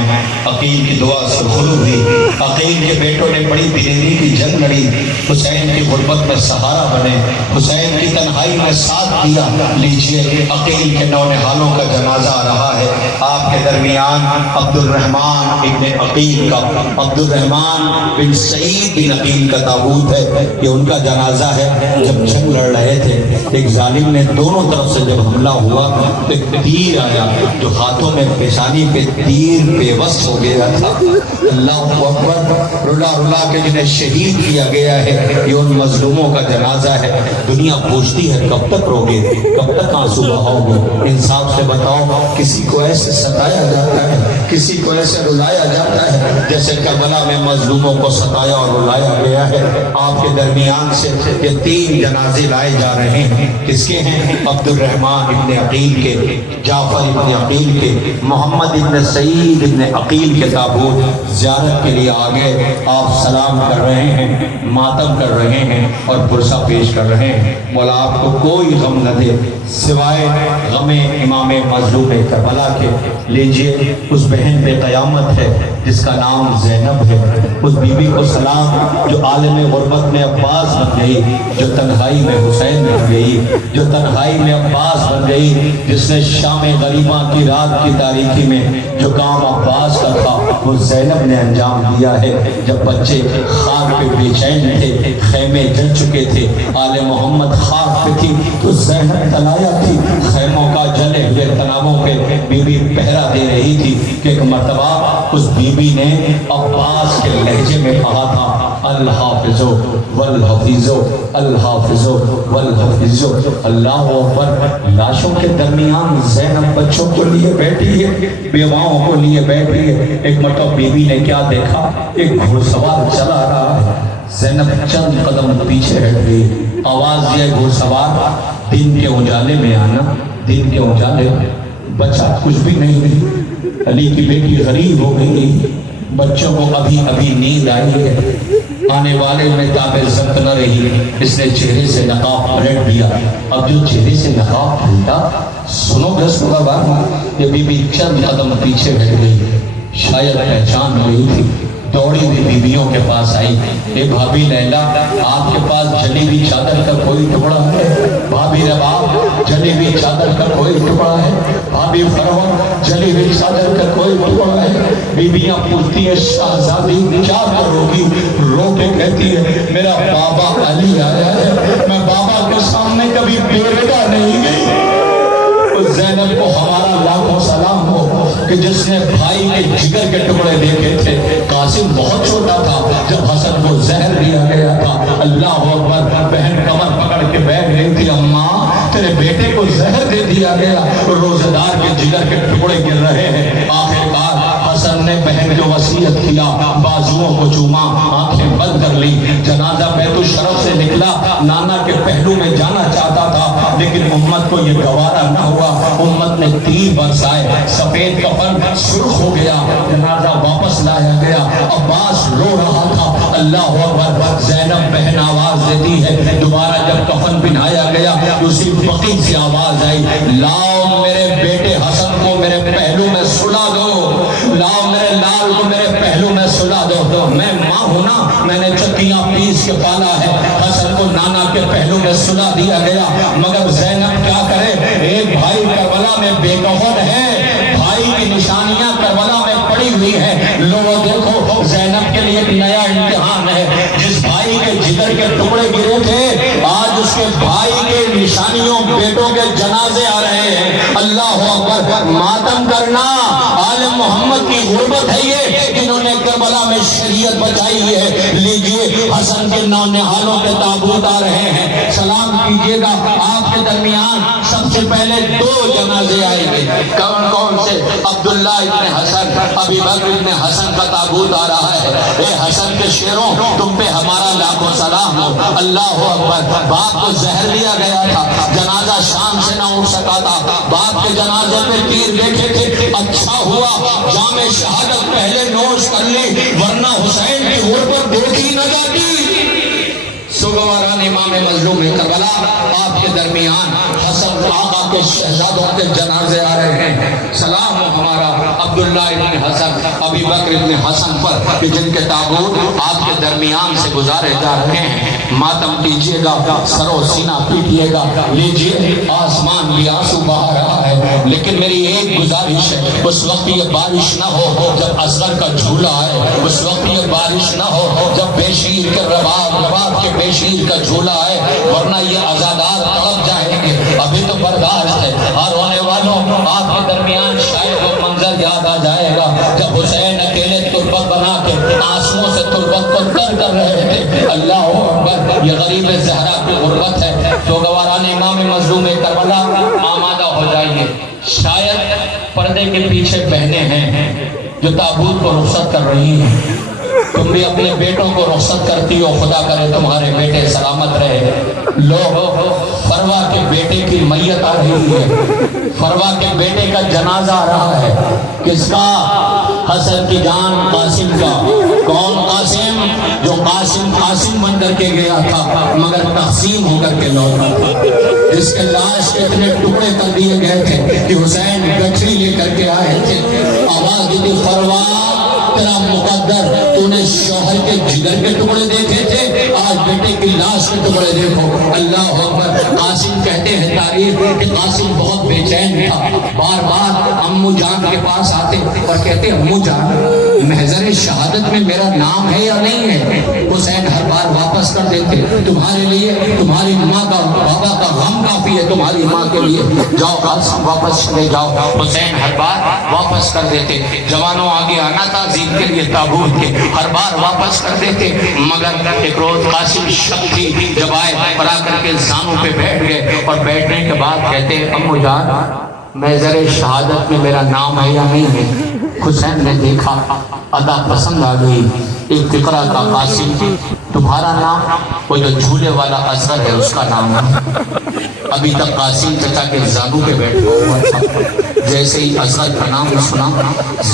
عقیل کی دعا سرخرو ہوئی، عقیل کے بیٹوں نے بڑی دلیری کی جنگ لڑی، حسین کی غربت میں سہارا بنے، حسین کی تنہائی میں ساتھ دیا۔ لیجئے عقیل کے 9 نہالوں کا جنازہ آ رہا ہے۔ آپ کے درمیان عبد الرحمن ابن عقیل کا، عبد الرحمن بن سعید بن عقیل کا تابوت ہے، یہ ان کا جنازہ ہے۔ جب جنگ لڑ رہے تھے ایک ظالم نے دونوں طرف سے جب حملہ ہوا تو ایک تیر آیا جو ہاتھوں میں پیشانی پہ تیر پیوست ہو گیا تھا۔ اللہ اکبر۔ رلا رلا کے جنہیں شہید کیا گیا ہے یہ ان مظلوموں کا جنازہ ہے۔ دنیا پوچھتی ہے کب تک روگے، کب تک آنسو بہاؤ گے؟ انصاف سے بتاؤ، کسی کو ایسے ستایا جاتا ہے، کسی کو ایسے رلایا جاتا ہے جیسے کربلا میں مظلوموں کو ستایا اور رلایا گیا ہے۔ آپ کے درمیان سے یہ 3 جنازے لائے جا رہے ہیں۔ کس کے ہیں؟ عبد الرحمن ابن عقیل کے، جعفر ابن عقیل کے، محمد ابن سعید ابن عقیل کے تابوت زیارت کے لیے آگے۔ آپ سلام کر رہے ہیں، ماتم کر رہے ہیں اور پرسہ پیش کر رہے ہیں۔ مولا آپ کو کوئی غم نہ دے سوائے غم امام مظلوم کربلا کے۔ لیجئے اس بہن پہ قیامت ہے جس کا نام زینب ہے، اس بی بی کو سلام جو عالم غربت میں عباس بن گئی، جو تنہائی میں حسین بن گئی، جو تنہائی میں عباس بن گئی، جس نے شام غریبہ کی رات کی تاریکی میں جو کام عباس کا تھا وہ زینب نے انجام دیا ہے۔ جب بچے خاک پہ بے چین تھے، خیمے جل چکے تھے، آل محمد خاک پہ تھی تو زینب تنایا تھی، خیموں کا جلے ہوئے تنابوں پہ بی بی پہرا دے رہی تھی کہ ایک مرتبہ اس بی بی نے عباس کے لہجے میں کہا تھا الحافظ والحفیظ الحافظ والحفیظ۔ اللہ اکبر۔ لاشوں کے درمیان زینب بچوں کو لیے بیٹھی ہے، بیواؤں کو لیے بیٹھی ہے۔ ایک مرتبہ بی بی نے کیا دیکھا، ایک گھوڑ سوار چلا رہا ہے، زینب چند قدم پیچھے ہٹ گئی۔ آواز دیا گھوڑ سوار دن کے اجالے میں آنا، دن کے اجالے۔ بچہ کچھ بھی نہیں، علی کی بیٹی غریب ہو گئی، بچوں کو ابھی ابھی نیند آئی ہے، آنے والے میں تابع ضبط نہ رہی، اس نے چہرے سے نقاب پلٹ دیا۔ اب جو چہرے سے نقاب پلٹا، سنو دس بار، یہ بی بی چند قدم پیچھے ہٹ گئی، شاید پہچان گئی تھی، دوڑی ہوئی بیویوں کے پاس آئی، اے بھابی لیلا آپ کے پاس جلی ہوئی چادر کا کوئی ٹکڑا ہے؟ بھابی رباب جلی ہوئی چادر کا کوئی ٹکڑا ہے؟ بھابی فرعون جلی ہوئی چادر کا کوئی ٹکڑا ہے؟ بیویاں پوچھتی ہے شہزادی کیا کرو گی؟ رو کے کہتی ہے میرا بابا علی آیا ہے، میں بابا کے سامنے کبھی بیوہ نہیں گئی۔ زینب کو ہمارا لاکھوں سلام ہو کہ جس نے بھائی کے جگر کے ٹکڑے دیکھے تھے۔ قاسم بہت چھوٹا تھا جب حسن کو زہر دیا گیا تھا۔ اللہ اکبر۔ بہن کمر پکڑ کے بیٹھ گئی تھی، اماں تیرے بیٹے کو زہر دے دیا گیا، روزے دار کے جگر کے ٹکڑے گر رہے ہیں۔ آخر کار حسن نے نے بہن کو وصیت کیا، بازوؤں کو چوما، آنکھیں بند کر لی. جنازہ بیت الشرف سے نکلا، نانا کے پہلو میں جانا چاہتا تھا لیکن امت کو یہ گوارا نہ ہوا. امت نے تیر برسائے، سفید کفن سرخ ہو گیا، جنازہ واپس لایا گیا. عباس رو رہا تھا. اللہ اکبر. زینب بہن آواز دیتی ہے. دوبارہ جب کفن پہنایا گیا اسی بقی سے آواز آئی، لاؤ میرے بیٹے حسن کو میرے پہلو میں سلا دو، لاؤ میرے لال کو میرے پہلو میں سلا دو. میں ماں ہوں نا، میں نے چکیاں پیس کے پالا ہے. حسن کو نانا کے پہلو میں سلا دیا گیا. مگر زینب کیا کرے، ایک بھائی کربلا میں بے کفن ہے، بھائی کی نشانیاں کربلا میں پڑی ہوئی ہے. لوگوں دیکھو زینب کے لیے ایک نیا امتحان ہے. جس بھائی کے جگر کے ٹکڑے گرے تھے، آج اس کے بھائی کے نشانیوں بیٹوں کے جنازے آ رہے ہیں. اللہ اکبر. ماتم کرنا آل محمد کی غربت ہے یہ، جنہوں نے کربلا میں شریعت بچائی ہے. لیجئے حسن کے نونہالوں کے تابوت آ رہے ہیں، سلام کیجئے گا. آپ کے درمیان سب سے پہلے 2 جنازے آئیں گے. کون کون سے؟ عبداللہ ابن حسن، ابی بکر ابن حسن کا تابوت آ رہا ہے. اے حسن کے شیروں، تم پہ ہمارا لاکھوں سلام ہو. اللہ اکبر. باپ کو زہر دیا گیا تھا، جنازہ شام سے نہ اٹھ سکا تھا. باپ کے جنازے پہ تیر دیکھے تھے. اچھا ہوا جام شہادت پہلے نوش کر لی، ورنہ حسین کی غربت دیکھی نہ جاتی. سگواران امام مظلوم کربلا، آپ کے درمیان حسن آقا کے شہزادوں کے جنازے آ رہے ہیں. سلام ہو ہمارا عبداللہ ابن حسن، ابی بکر ابن حسن پر، کہ جن کے تابوت آپ کے درمیان سے گزارے جا رہے ہیں. ماتم کیجئے گا، سرو سینہ پیٹیے گا. لیجئے آسمان بھی آنسو بہا رہا ہے، لیکن میری ایک گزارش ہے، اس وقت یہ بارش نہ ہو جب اصغر کا جھولا ہے، اس وقت یہ بارش نہ ہو جب بے شیر کے رباب کے بے شیر کا جھولا ہے، ورنہ یہ عزادار تڑپ جائیں گے. ابھی تو برداشت ہے. اور ہونے والوں، آپ کے درمیان شاید وہ منظر یاد آ جائے گا جب حسین اکیلے تربت بنا کے آنسوؤں سے تربت کو تر کر رہے تھے. اللہ اکبر. یہ غریب زہرا کی غربت ہے. تو گواران امام مظلوم کربلا، آمادہ ہو جائیے. شاید پردے کے پیچھے بہنیں ہیں جو تابوت کو رخصت کر رہی ہیں. تم بھی اپنے بیٹوں کو رخصت کرتی ہو، خدا کرے تمہارے بیٹے سلامت رہے. لوگ، فروا کے بیٹے کی میت آ رہی ہے، فروا کے بیٹے کا جنازہ آ رہا ہے. کس کا؟ حسن کی جان قاسم کا. کون قاسم؟ جو قاسم بن کر کے گیا تھا مگر تقسیم ہو کر کے لوٹا تھا. جس کے لاش کے اتنے ٹکڑے کر دیے گئے تھے کہ حسین گٹھری لے کر کے آئے تھے. آواز دی فروا، تیرا مقدر، تو نے شوہر کے جگر کے ٹکڑے دیکھے تھے، آج بیٹے کی لاش کے ٹکڑے دیکھو. اللہ اکبر. قاسم کہتے ہیں تاریخ کہ قاسم بہت بے چین تھا. بار بار امو جان کے پاس آتے اور کہتے امو جان، محضر شہادت میں میرا نام ہے یا نہیں ہے؟ حسین ہر بار واپس کر دیتے. تمہارے لیے تمہاری ماں کا بابا کا غم کافی ہے، تمہاری ماں کے لیے جاؤ قاسم واپس چلے جاؤ. حسین ہر بار واپس کر دیتے. جوانوں آگے آنا تھا زید کے لیے تابوت کے، ہر بار واپس کر دیتے. مگر ایک روز قاسم شک تھی، جب آئے پر آ کر کے زانوں پہ بیٹھ گئے اور بیٹھنے کے بعد کہتے ہیں امو جان، محضر شہادت میں میرا نام ہے یا نہیں ہے؟ حسین نے دیکھا، ادا پسند آ گئی. ایک فقرہ کا قاسم، تمہارا نام؟ وہ جو جھولے والا اصغر ہے اس کا نام ہے. ابھی تک قاسم چچا کے زانوں پہ بیٹھا ہوا تھا. جیسے ہی اصغر کا نام سنا،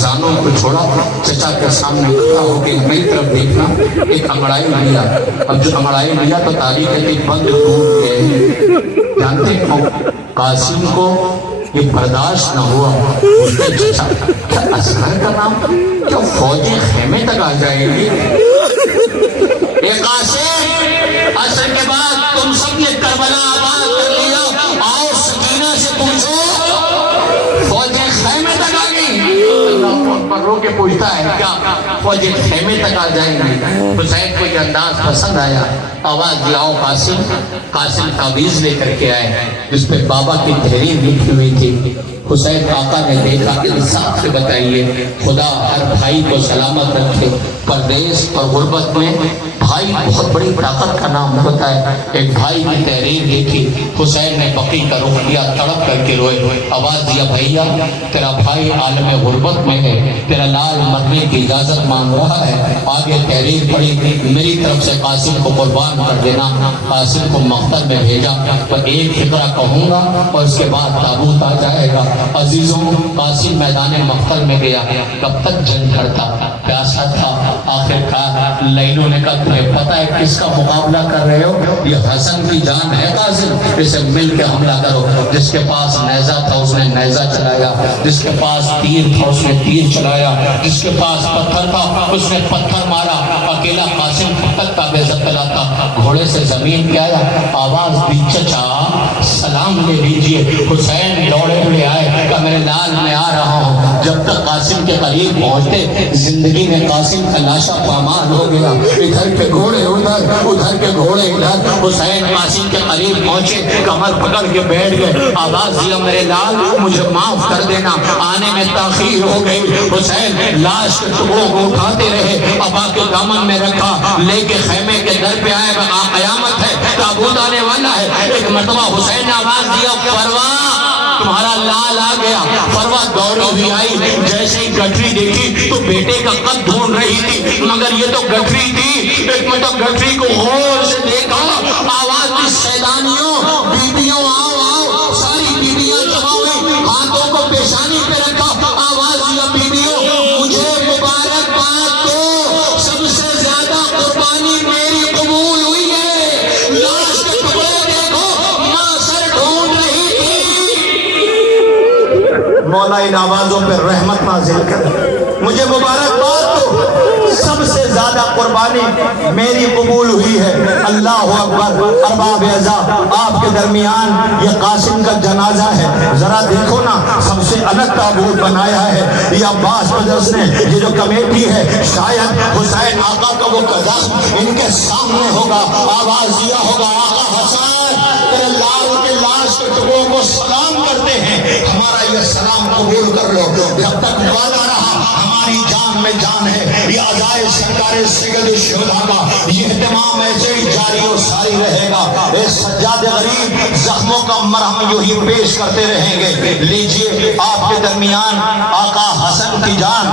زانوں کو چھوڑا، چچا کے سامنے کھڑا ہو کے میری طرف دیکھنا، ایک انگڑائی لیا. اب جو انگڑائی لیا تو تاریخ ہے کہ بند ٹوٹ گئے. جانتے ہو قاسم کو یہ برداشت نہ ہوا. اس نے چچا، کیا اصغر کا نام، کیا فوجی خیمے تک آ جائے گی؟ اے قاسم، عصر کے بعد تم سب نے کربلا آباد کر لیا، آؤ سکینہ سے پوچھو فوجی خیمے تک آ گئی. اللہ اکبر. رو کے پوچھتا ہے کیا فوجی خیمے تک آ جائیں گی؟ حسین کو یہ انداز پسند آیا. آواز لاؤ قاسم۔ قاسم تعویذ لے کر کے آئے جس پہ بابا کی تحریر لکھی ہوئی تھی۔ حسین آقا نے دیکھا کہ انصاف سے بتائیے، خدا ہر بھائی کو سلامت رکھے۔ پردیس اور غربت میں بھائی بہت بڑی طاقت کا نام ہوتا ہے۔ ایک بھائی کی تحریر دیکھی، حسین نے بقی کا رخ کیا، تڑپ کر کے روئے، آواز دیا بھیا تیرا بھائی عالم غربت میں ہے، تیرا لال مرنے کی اجازت مانگ رہا ہے۔ آگے تحریر پڑھی، میری طرف سے قاسم کو قربان کر دینا۔ قاسم کو مقتل میں بھیجا، پر ایک فقرہ کہوں گا اور اس کے بعد تابوت آ جائے گا۔ عزیزوں، قاسم میدان مقتل میں گیا، کب تک جن جھڑتا، پیاسا تھا۔ آخر کار لینوں نے کہا تمہیں پتہ ہے کس کا مقابلہ کر رہے ہو؟ یہ حسن کی جان ہے قاسم، اسے مل کے حملہ کرو۔ جس کے پاس نیزہ تھا اس نے نیزہ چلایا، جس کے پاس تیر تھا اس نے تیر چلایا، جس کے پاس پتھر تھا اس نے پتھر مارا۔ اکیلا قاسم تک کا بے زبطلا تھا، گھوڑے سے زمین پہ آیا، آواز دی چچا سلام لے لیجئے۔ حسین دوڑے ہوئے آئے کہ میرے لال میں آ رہا ہوں۔ جب تک قاسم کے قریب پہنچتے زندگی میں قاسم کا لاشا پامال ہو گیا، ادھر کے گھوڑے ادھر، ادھر کے گھوڑے ادھر۔ حسین قاسم کے قریب پہنچے، کمر پکڑ کے بیٹھ گئے، آواز دیا میرے لال مجھے معاف کر دینا، آنے میں تاخیر ہو گئی۔ حسین لاش کے ٹکڑوں کو اٹھاتے رہے، ابا کے دامن میں رکھا، لے کے خیمے کے در پہ آئے، قیامت ہے، تابوت آنے والا ہے۔ ایک مرتبہ حسین نے آواز دیا فروا تمہارا لال آ گیا۔ فروا دوڑی ہوئی آئی، جیسے ہی گٹری دیکھی تو بیٹے کا قد ڈھونڈ رہی تھی، مگر یہ تو گٹری تھی۔ ایک مرتبہ گٹری کو غور سے دیکھا، آواز دی سیدانیوں بیبیوں آؤ آؤ، ساری بیبیاں جمع ہوئی، ہاتھوں کو پیشانی پہ رکھا، آواز دیا بیبیوں مجھے مبارکباد دو، سب سے زیادہ قربانی میری قبول ہوئی ہے۔ لاش کے ٹکڑے دیکھو، ماں سر ڈھونڈ رہی تھی۔ مولا ان آوازوں پہ رحمت نازل کر، مجھے مبارکباد دو، سب سے زیادہ قربانی میری قبول ہوئی ہے۔ اللہ اکبر۔ ارباب اعزاز، آپ کے درمیان یہ قاسم کا جنازہ ہے، ذرا دیکھو نا، سب سے الگ تابوت بنایا ہے یہ عباس مدرس نے۔ یہ جو کمیٹی ہے شاید حسین آقا کا وہ قضا ان کے سامنے ہوگا، آواز دیا ہوگا آقا حسین تیرے لال کے لاش کے ٹکڑوں کو سلام کرتے ہیں، ہمارا یہ سلام قبول کر لو۔ جب تک وعدہ رہا ہماری جان میں جان ہے، یہ عزائے سرکار سید الشہداء کا یہ اہتمام ایسے ہی جاری و ساری رہے گا۔ اے سجاد غریب، زخموں کا مرہم یوں ہی پیش کرتے رہیں گے۔ لیجئے آپ کے درمیان آقا حسن کی جان،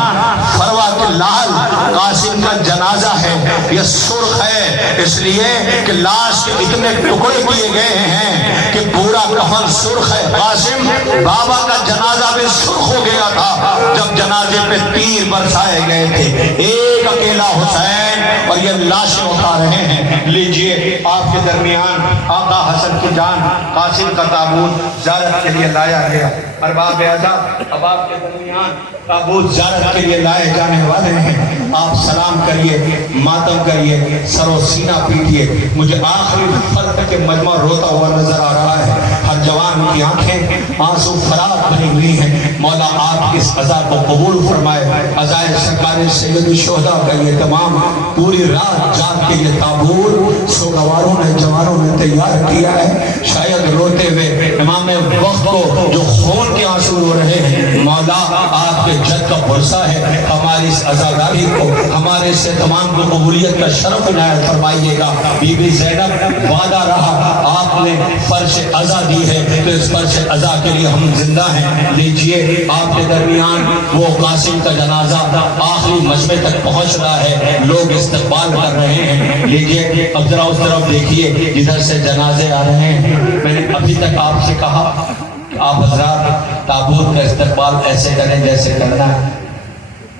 فروا کے لال قاسم کا جنازہ ہے۔ یہ سرخ ہے اس لیے کہ لاش کے اتنے ٹکڑے کیے گئے ہیں کہ پورا کفن سرخ ہے۔ قاسم بابا کا جنازہ بھی سرخ ہو گیا تھا جب جنازے پہ تیر برسائے گئے تھے، ایک اکیلا حسین اور یہ لاشیں اٹھا رہے ہیں۔ لیجئے آپ کے درمیان آقا حسن کی جان، قاسم کا تابوت زیارت کے لیے لایا گیا۔ ارباب اعزاز، اب آپ کے درمیان تابوت زیارت کے لیے لائے جانے والے ہیں۔ آپ سلام کریے، ماتم کریے، سر و سینہ پیٹیے۔ مجھے آخری فرق کے مجمع روتا ہوا نظر آ رہا ہے، ہر جوان کی آنکھیں آنسو فرات بنی ہوئی ہیں۔ مولا آپ اس عزا کو قبول فرمائے۔ عزائے سرکار سید الشہداء کا یہ تمام پوری رات جاگ کے یہ تابوت سوگواروں نے جوانوں نے تیار کیا ہے۔ شاید روتے ہوئے امام وقت کو جو خون کے آنسو رو رہے ہیں، مولا آپ کے جد کا بھروسہ ہے، ہماری اس عزاداری کو، ہمارے اس تمام کو قبولیت کا شرف عنایت فرمائیے گا۔ بی بی زینب وعدہ رہا، آپ نے فرش عزا دی ہے تو اس فرش عزا کے لیے ہم زندہ ہیں۔ لیجئے آپ کے درمیان وہ قاسم کا جنازہ آخری مجمع تک پہنچ رہا ہے، لوگ استقبال کر رہے ہیں۔ لیجئے اب ذرا اس طرف دیکھیے جدھر سے جنازے آ رہے ہیں۔ میں نے ابھی تک آپ سے کہا کہ آپ حضرات تابوت کا استقبال ایسے کریں جیسے کرنا ہے،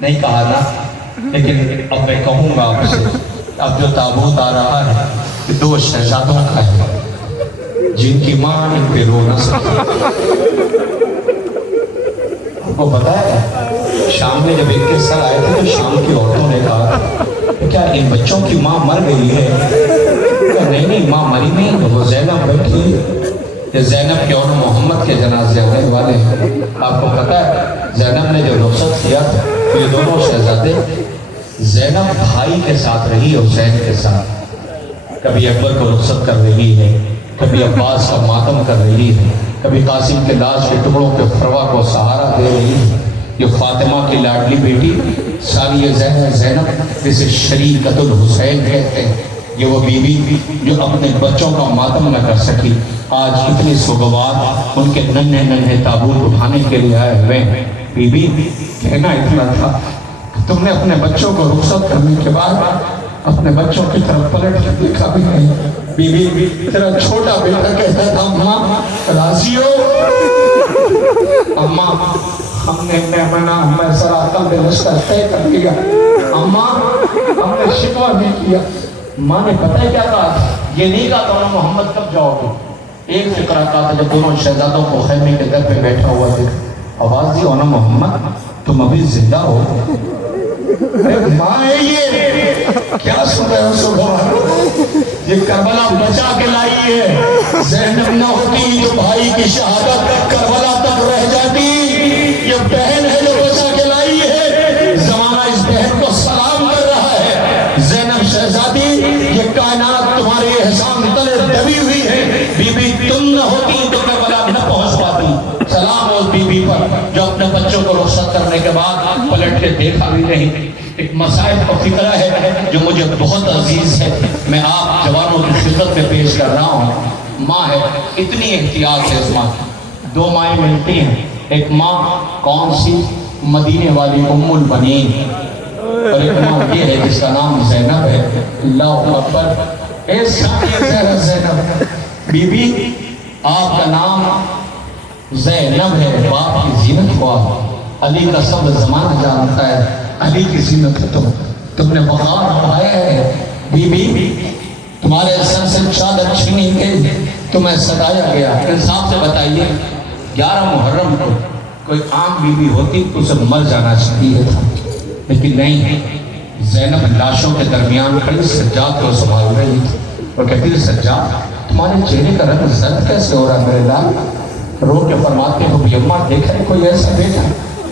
نہیں کہا نا، لیکن اب میں کہوں گا آپ سے، اب جو تابوت آ رہا ہے یہ دو شہزادوں کا ہے جن کی ماں ان پہ رو نہ سکتی۔ آپ کو پتا ہے شام میں جب ایک کے سر آئے تھے تو شام کی عورتوں نے کہا کیا ان بچوں کی ماں مر گئی ہے؟ نہیں نہیں، ماں مری نہیں، وہ زینب بیٹھی ہے۔ یہ زینب کے اور محمد کے جنازے آنے والے ہیں۔ آپ کو پتا ہے زینب نے جو رخصت کیا تھا یہ دونوں شہزادے، زینب بھائی کے ساتھ رہی حسین کے ساتھ، کبھی اکبر کو رخصت کر رہی ہے، کبھی عباس کا ماتم کر رہی ہے، کبھی قاسم کے لاش کے ٹکڑوں کے فروا کو سہارا دے رہی ہے۔ یہ فاطمہ کی لاڈلی بیٹی ساریہ زینب جسے شریکت الحسین کہتے ہیں، یہ وہ بیوی جو اپنے بچوں کا ماتم نہ کر سکی، آج اتنے سوگوار ان کے ننھے ننھے تابوت اٹھانے کے لیے آئے ہوئے ہیں۔ بیوی کہنا اتنا تھا کہ تم نے اپنے بچوں کو رخصت کرنے کے بعد اپنے بچوں کی طرف پلٹ کے دیکھا بھی نہیں۔ بیوی تیرا چھوٹا بیٹا کہتا تھا اماں راضی ہو؟ اماں ہم نے میمنہ میسرہ کا رشتہ طے کر لیا، اماں ہم نے شکوہ نہیں کیا۔ ماں نے پتہ کیا کہا؟ یہ نہیں کہا تھا محمد کب جاؤ گے، ایک فقرہ کہا تھا جب دونوں شہزادوں کو خیمے کے در پہ بیٹھا ہوا تھا، آواز دی اونا محمد تم ابھی زندہ ہو؟ ماں ہے یہ کیا سن رہے ہو سبحان، یہ کربلا بچا کے لائی ہے، زینب نہ ہوتی تو بھائی کی شہادت کربلا تک رہ جاتی، یہ بہن ہے جو بچا کے لائی ہے، زمانہ اس بہن کو سلام کر رہا ہے۔ زینب شہزادی یہ کائنات تمہارے احسان تلے دبی ہوئی ہے، بی بی تم نہ ہوتی تو کربلا نہ پہنچ پاتی۔ سلام اس بی بی پر جو اپنے بچوں کو رخصت کرنے کے بعد پلٹ کے دیکھا بھی نہیں۔ ایک مسائل کا فکرہ ہے جو مجھے بہت عزیز ہے، میں آپ جوانوں کی خدمت میں پیش کر رہا ہوں۔ ماں ہے، اتنی احتیاط ہے اس ماں کی۔ دو مائیں ملتی ہیں، ایک ماں کون سی؟ مدینے والی ام البنین، اور ایک ماں یہ ہے جس کا نام زینب ہے۔ اللہ اکبر، اے ساریہ زینب بی بی آپ کا نام زینب ہے، باپ کی زینت ہوا، علی کا سب زمانہ جانتا ہے، علی کی زینت ہے تم نے وقار پایا ہے۔ بی بی تمہارے سر سے چادر چھینی گئی، تمہیں ستایا گیا۔ انصاف سے بتائیے 11 محرم کو کوئی عام بی بی ہوتی تو اسے مر جانا چاہیے تھا، لیکن نہیں، زینب لاشوں کے درمیان کھڑی سجاد کو سنبھال رہی تھی اور کہتی ہے سجاد تمہارے چہرے کا رنگ زرد کیسے ہو رہا ہے میرے لال؟ رو کے فرماتے ہو بھی اماں دیکھا ہے کوئی ایسا بیٹا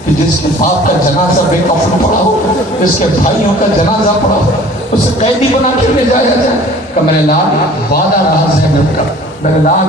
کہ جس کے باپ کا جنازہ بے کفن پڑا ہو، جس کے بھائیوں کا جنازہ پڑا ہو، اسے قیدی بنا کے لے جایا جائے؟ کہ میرے لال وعدہ رہا زینب کا، میرے لال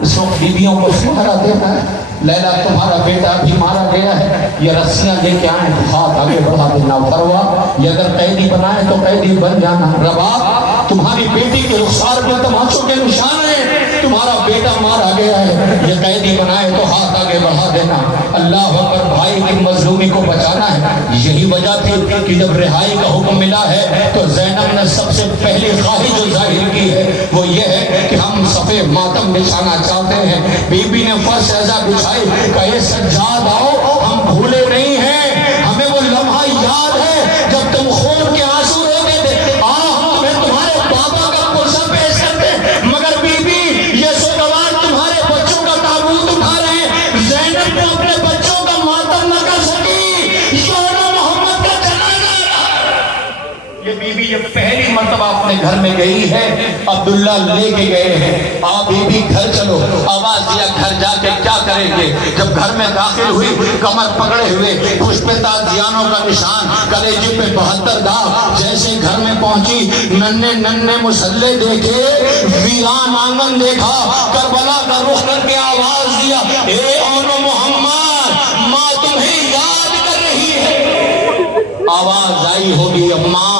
اس وقت بیویوں کو سہارا دینا ہے، لیلا تمہارا بیٹا بھی مارا گیا ہے، یہ رسیاں لے کے آئیں تو ہاتھ آگے بڑھا دینا، فروا یہ اگر قیدی بنائے تو قیدی بن جانا، رباب تمہاری بیٹی کے رخسار پہ تماشوں کے نشان ہیں، تمہارا بیٹا مارا گیا ہے، یہ قیدی بنائے تو ہاتھ آگے بڑھا دینا۔ اللہ اکبر، بھائی کی مظلومی کو بچانا ہے، یہی وجہ تھی کہ جب رہائی کا حکم ملا ہے تو زینب نے سب سے پہلی خواہش جو ظاہر کی ہے وہ یہ ہے کہ ہم صفے ماتم بچھانا چاہتے ہیں۔ بی بی نے فرش ایسا بچھائی کہ اے سجاد آؤ، ہم بھولے نہیں ہیں، ہمیں وہ لمحہ یاد ہے جب تم خون کے آنسو روتے تھے، ہمیں تمہارے بابا کا پرسہ پیش کرتے، مگر بی بی یہ سوگوار تمہارے بچوں کا تابوت اٹھا رہے ہیں، زینب نے اپنے بچوں کا ماتم نہ کر سکی، یونا محمد کا جنازہ رہا۔ یہ بی بی یہ پہلی مرتبہ اپنے گھر میں گئی ہے، عبداللہ لے کے گئے ہیں، آپ بی بی گھر چلو، آواز دیا گھر جا کے کیا کریں گے؟ جب گھر میں داخل ہوئی کمر پکڑے ہوئے، پشپ تازیانوں کا نشان، کلیجے پہ 72 داغ، جیسے گھر میں پہنچی ننھے ننھے مسلح دیکھے، ویران آنگن دیکھا، کربلا کا رخ کر کے آواز دیا اے اونو محمد ماں تمہیں یاد کر رہی ہے۔ آواز آئی ہوگی اماں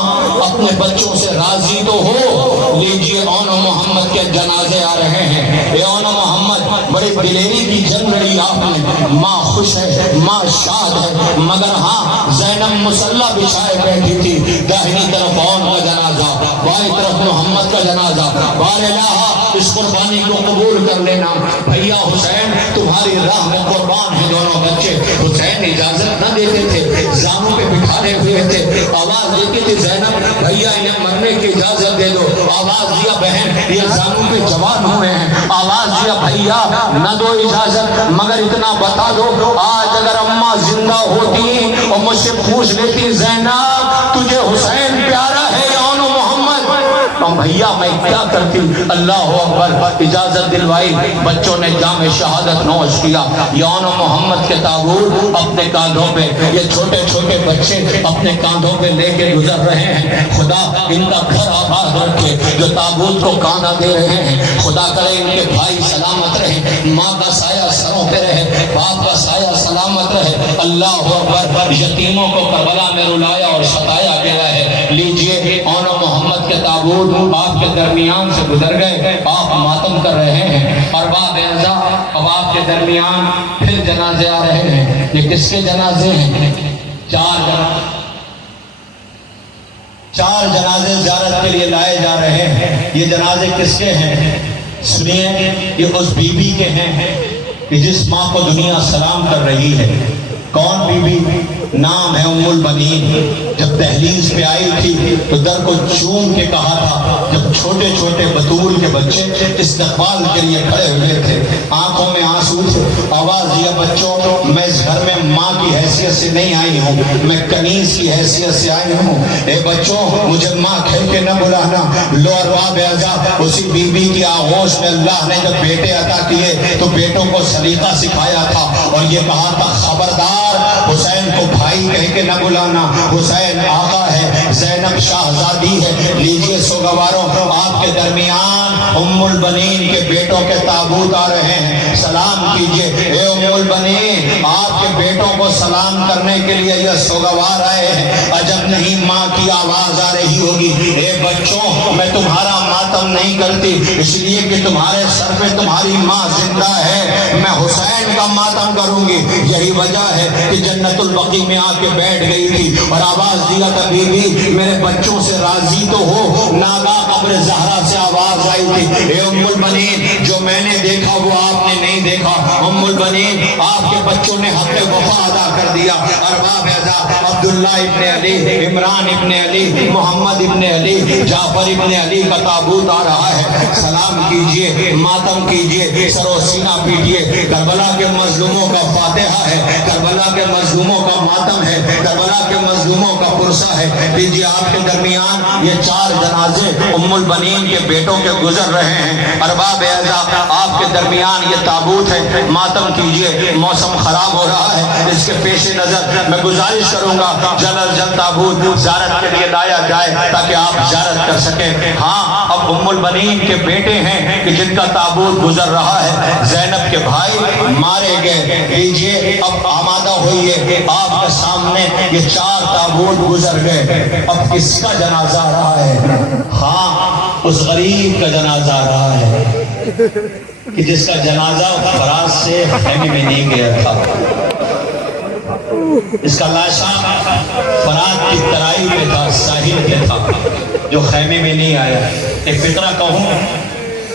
اپنے بچوں سے راضی تو ہو، لیجئے اونو محمد کے جنازے آ رہے ہیں۔ اے اونو محمد بڑی دلیری کی جنگ لڑی آپ نے، ماں خوش ہے، ماں شاد ہے، مگر ہاں زینب مسلح بچھائے بیٹھی تھی، داہنی طرف اون کا جنازہ، بائیں طرف محمد کا جنازہ، بار الہ اس قربانی کو قبول کر لینا، بھیا حسین تمہاری راہ میں قربان ہیں دونوں بچے۔ حسین اجازت نہ دیتے تھے، زانوں پہ بٹھائے ہوئے تھے، آواز دیتی تھی زینب بھیا انہیں مرنے کی اجازت دے دو، آواز دیا بہن یہ زانوں پہ جوان ہوئے ہیں، آواز دیا بھیا نہ دو اجازت، مگر اتنا بتا دو آج اگر اماں زندہ ہوتی اور مجھ سے پوچھ لیتی زینب تجھے حسین پیارا ہے یا اونو محمد، بھیا میں کیا کرتی. اللہ اکبر. اجازت دلوائی. بچوں نے جام شہادت نوش کیا. یون محمد کے تابوت اپنے کاندھوں پہ, یہ چھوٹے چھوٹے بچے اپنے کاندھوں پہ لے کے گزر رہے ہیں. خدا ان کا گھر آباد رکھے جو تابوت کو کاندھا دے رہے ہیں. خدا کرے ان کے بھائی سلامت رہے, ماں کا سایہ سروں پہ رہے, باپ کا سایہ سلامت رہے. اللہ اکبر. یتیموں کو کربلا میں رلایا اور ستایا گیا ہے. لیجئے اون محمد کے تابوت آپ کے درمیان سے گزر گئے, آپ ماتم کر رہے ہیں. ارباب اعزا اب آپ کے درمیان پھر جنازے آ رہے ہیں. یہ کس کے جنازے ہیں؟ چار جنازے زیارت کے لیے لائے جا رہے ہیں. یہ جنازے کس کے ہیں؟ سنیے, یہ اس بی بی کے ہیں کہ جس ماں کو دنیا سلام کر رہی ہے. کون بی بی؟ نام ہے ام البنین. جب دہلیز پہ آئی تھی تو در کو چوم کے کہا تھا. جب چھوٹے چھوٹے بطول کے بچے استقبال کے لیے کھڑے ہوئے تھے, آنکھوں میں آنسو تھے, آواز دیا, بچوں میں اس گھر میں ماں کی حیثیت سے نہیں آئی ہوں, میں کنیز کی حیثیت سے آئی ہوں. اے بچوں مجھے ماں کہہ کے نہ بلانا. لو ارباب اعزا, اسی بی بی کی آغوش میں اللہ نے جب بیٹے عطا کیے تو بیٹوں کو سلیقہ سکھایا تھا اور یہ کہا تھا خبردار حسین کو بھائی کہہ کے نہ بلانا. حسین آقا ہے, زینب شاہزادی ہے. لیجئے سوگواروں, آپ کے درمیان ام البنین کے بیٹوں کے تابوت آ رہے ہیں. سلام کیجئے. اے ام البنین, آپ کے بیٹوں کو سلام کرنے کے لیے یہ سوگوار آئے ہیں. عجب نہیں ماں کی آواز آ رہی ہوگی. اے بچوں میں تمہارا ماتم نہیں کرتی اس لیے کہ تمہارے سر پہ تمہاری ماں زندہ ہے, میں حسین کا ماتم کروں گی. یہی وجہ ہے کہ جنت البقیع میں آ کے بیٹھ گئی تھی اور آواز دیا تھا, بی بی میرے بچوں سے راضی تو ہو. ناگا قبر زہرا سے آواز آئی تھی, اے ام البنین جو میں نے دیکھا وہ آپ نے نہیں دیکھا. ام البنین آپ کے بچوں نے حق وفا ادا کر دیا. ارباب اعزا, عبداللہ ابن علی, عمران ابن علی, محمد ابن علی, جعفر ابن علی کا تابوت آ رہا ہے. سلام کیجئے, ماتم کیجئے, سر و سینہ پیٹئے. کربلا کے مظلوموں کا فاتحہ ہے, کربلا کے مظلوموں کا ماتم ہے, کربلا کے مظلوموں کا پرسہ ہے. لیجئے آپ کے درمیان یہ چار جنازے ام البنین کے بیٹوں کے گزر رہے ہیں. ارباب اعزا آپ کے درمیان یہ تابوت ہے, ماتم کیجئے. موسم خراب ہو رہا ہے, اس کے پیش نظر میں گزارش کروں گا جلد از جلد تابوت زیارت کے لیے لایا جائے تاکہ آپ زیارت کر سکیں. ہاں اب ام البنین کے بیٹے ہیں کہ جن کا تابوت گزر رہا ہے. زینب کے بھائی مارے گئے. لیجئے اب آمادہ ہوئیے, آپ کے سامنے یہ چار تابوت گزر گئے. اب کس کا جنازہ آ رہا ہے؟ ہاں اس غریب کا جنازہ آ رہا ہے کہ جس کا جنازہ فرات سے خیمے میں نہیں گیا تھا. اس کا لاشا فرات کی ترائی پہ تھا, ساحل پہ تھا, جو خیمے میں نہیں آیا. ایک فقرہ کہوں,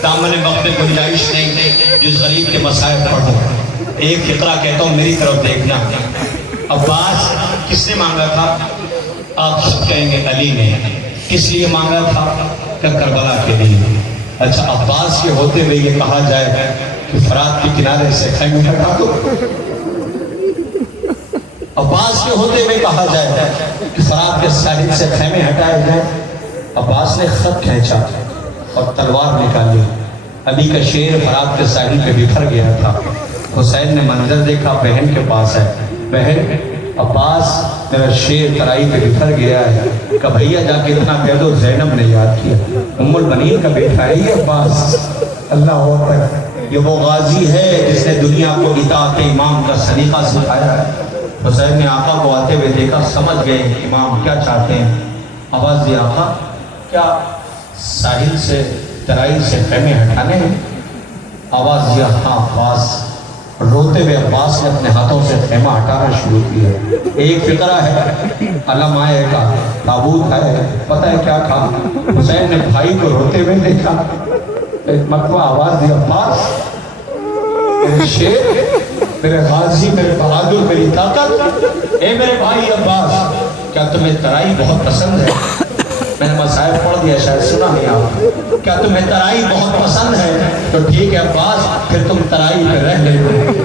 دامن وقت گنجائش نہیں, جس غریب کے مصائب پڑھو. ایک فقرہ کہتا ہوں, میری طرف دیکھنا. عباس کس نے مانگا تھا؟ آپ سب کہیں گے علی نے. کس لیے مانگا تھا؟ کہ کربلا کے لیے. اچھا, عباس کے ہوتے ہوئے یہ کہا جائے کہ فرات کے کنارے سے خیمے ہٹا دو. عباس کے ہوتے ہوئے کہا جائے کہ فرات کے ساحل سے خیمے ہٹائے جائے. عباس نے خط کھینچا اور تلوار نکالی. علی کا شیر فرات کے ساحل پہ بکھر گیا تھا. حسین نے منظر دیکھا, بہن کے پاس ہے. بہن, عباس میرا شیر ترائی پہ بکھر گیا ہے. کہ بھیا جا کے اتنا کہہ دو زینب نے یاد کیا. ام البنین کا بیٹا ہے یہ عباس. اللہ اکبر. یہ وہ غازی ہے جس نے دنیا کو اطاعت امام کا سلیقہ سکھایا ہے. حسین نے آقا کو آتے ہوئے دیکھا, سمجھ گئے امام کیا چاہتے ہیں. آواز دی, آقا کیا ساحل سے ترائی سے خیمے ہٹانے ہیں؟ آواز دیا, ہاں. عباس روتے ہوئے عباس نے اپنے ہاتھوں سے خیمہ ہٹانا شروع کیا. ایک فقرہ ہے, علم آئے کا تابوت ہے. پتہ ہے کیا کہا؟ حسین نے بھائی کو روتے ہوئے دیکھا. ایک مرتبہ آواز دی, عباس میرے شیر, میرے غازی, میرے بہادر, میری طاقت, اے میرے بھائی عباس, کیا تمہیں ترائی بہت پسند ہے؟ میں نے مسائل پڑھ دیا, شاید سنا نہیں آپ. کیا تمہیں ترائی بہت پسند ہے؟ تو ٹھیک ہے عباس, پھر تم ترائی پہ رہ لے.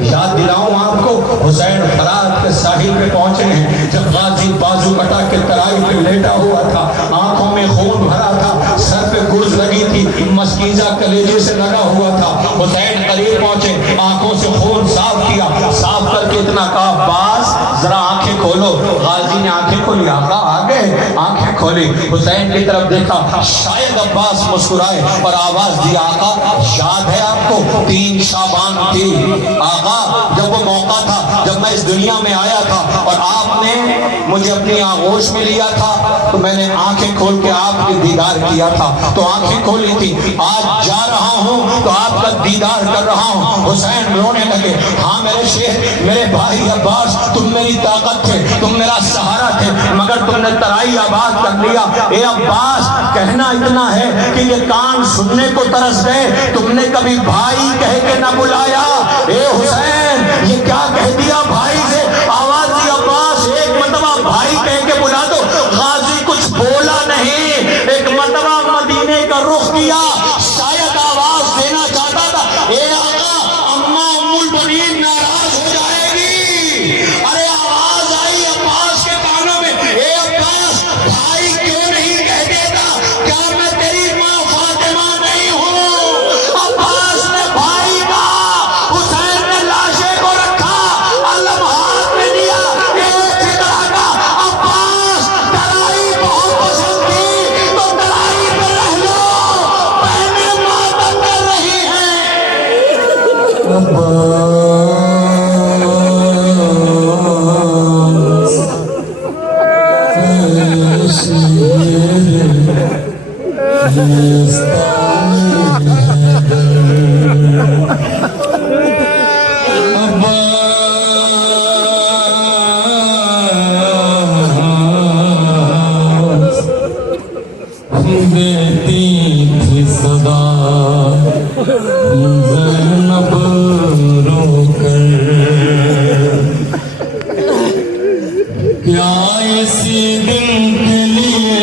یاد دلاؤں آپ کو, حسین فرات کے ساحل پہ پہنچے ہیں جب غازی بازو کٹا کے ترائی پہ لیٹا ہوا تھا. آنکھوں میں خون بھرا تھا, سر پہ گرز ذرا آنکھیں کھولو. غازی نے آنکھیں کھولی, آقا آ گئے. آنکھیں کھولی, حسین کی طرف دیکھا, شاید عباس مسکرائے اور آواز دی, آقا یاد ہے آپ کو 3 شعبان تھی آقا, جب وہ موقع تھا جب میں اس دنیا میں آیا تھا اور آپ نے مجھے اپنی آغوش میں لیا تھا, تو میں نے آنکھیں کھول کے آپ کی دیدار کیا تھا, تو آنکھیں کھولی تھی. آج جا رہا ہوں تو آپ کا دیدار کر رہا ہوں. حسین رونے لگے, ہاں میرے شیخ, میرے بھائی عباس, تم میری طاقت تھے, تم میرا سہارا تھے, مگر تم نے ترائی آباد کر لیا. اے عباس, کہنا اتنا ہے کہ یہ کان سننے کو ترس گئے, تم نے کبھی بھائی کہہ کے نہ بلایا. اے حسین, یہ کیا کہہ دیا بھائی سے؟ آواز دی عباس, ایک مرتبہ بھائی کہہ کے بلا دو. غازی کچھ بولا نہیں, ایک مرتبہ مدینے کا رخ کیا, شاید آواز دینا چاہتا تھا, اے آقا اماں ام البنین ناراض ہو جائے گی. ارے آواز آئی عباس کے کانوں میں, اے عباس بھائی کیوں نہیں کہہ دیتا, کیا میں تیری ماں فاطمہ نہیں ہوں؟ عباس نے بھائی کہا, حسین نے لاشے کو رکھا, علم ہاتھ میں دیا, ایک ٹکڑا کا. عباس ترائی بہت پسند تھی, تو ترائی پہ رہ لو, بہنیں ماتم کر رہی ہیں. دیتی تھی صدا زینب رو کر, کیا اسی دن کے لیے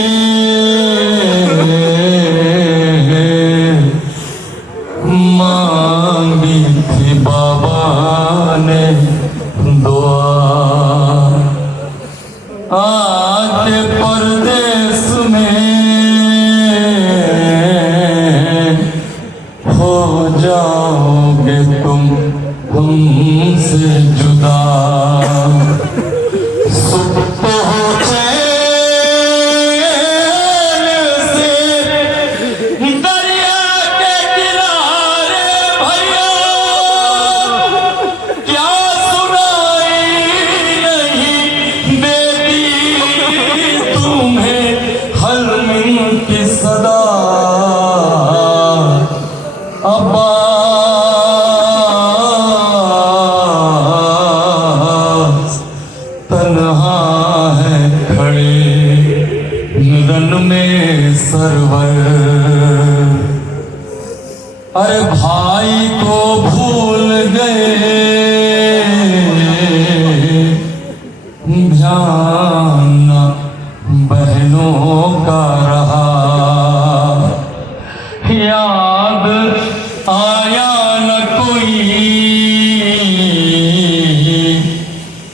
مانگی تھی بابا نے دعا, آج پردیس میں ہو جاؤ گے تم ہم سے جدا. سکھ ہو چین سے دریا کے کنارے بھیا, کیا سنائی نہیں دیتی تمہیں حلم کی صدا. تنہا ہے کھڑے رن میں سرور, ارے بھائی کو بھول گئے, دھیان بہنوں کا رہا, یاد آیا نہ کوئی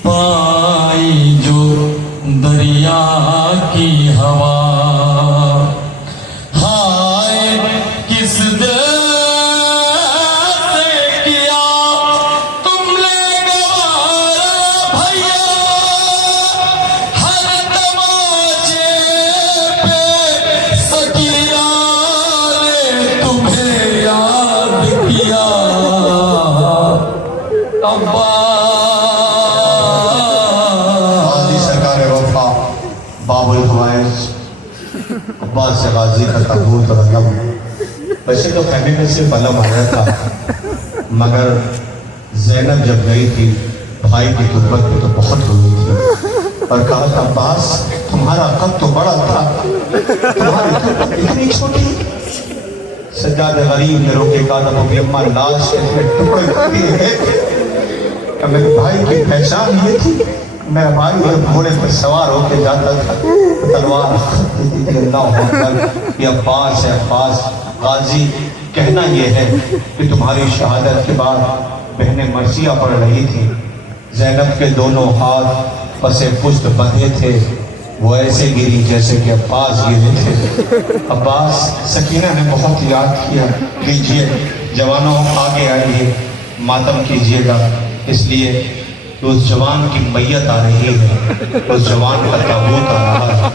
پائی جو دریا کی ہوا. ہائے کس دل سے کیا تم نے گوارا بھیا, ہر تماچے پہ سکینہ نے تمہیں یاد کیا. غازی سرکار وفا باب الحوائج عباس سے غازی کا تابوت اور علم, ویسے تو خیمے میں صرف علم آیا تھا, مگر زینب جب گئی تھی بھائی کی غربت پہ تو بہت روئی تھی اور کہا تھا, عباس تمہارا قد تو بڑا تھا, تمہاری غربت اتنی چھوٹی. سجاد غریب نے روکے کہا تھا, وہ اماں لاش کے ٹکڑے کر دیے گئے کہ میرے بھائی کی پہچان یہ تھی, میرا بھائی جب گھوڑے پر سوار ہو کے جاتا تھا تلوار دیتی تھی, اللہ اکبر یہ عباس ہے. عباس غازی, کہنا یہ ہے کہ تمہاری شہادت کے بعد بہنیں مرثیہ پڑھ رہی تھی, زینب کے دونوں ہاتھ پسے پشت بندھے تھے, وہ ایسے گری جیسے کہ عباس گرے تھے. عباس, سکینہ نے بہت یاد کیا, لیجئے جوانوں آگے آئیے, ماتم کیجئے گا, اس لیے کہ اس جوان کی میت آ رہی ہے، اس جوان کا تابوت آ رہا ہے۔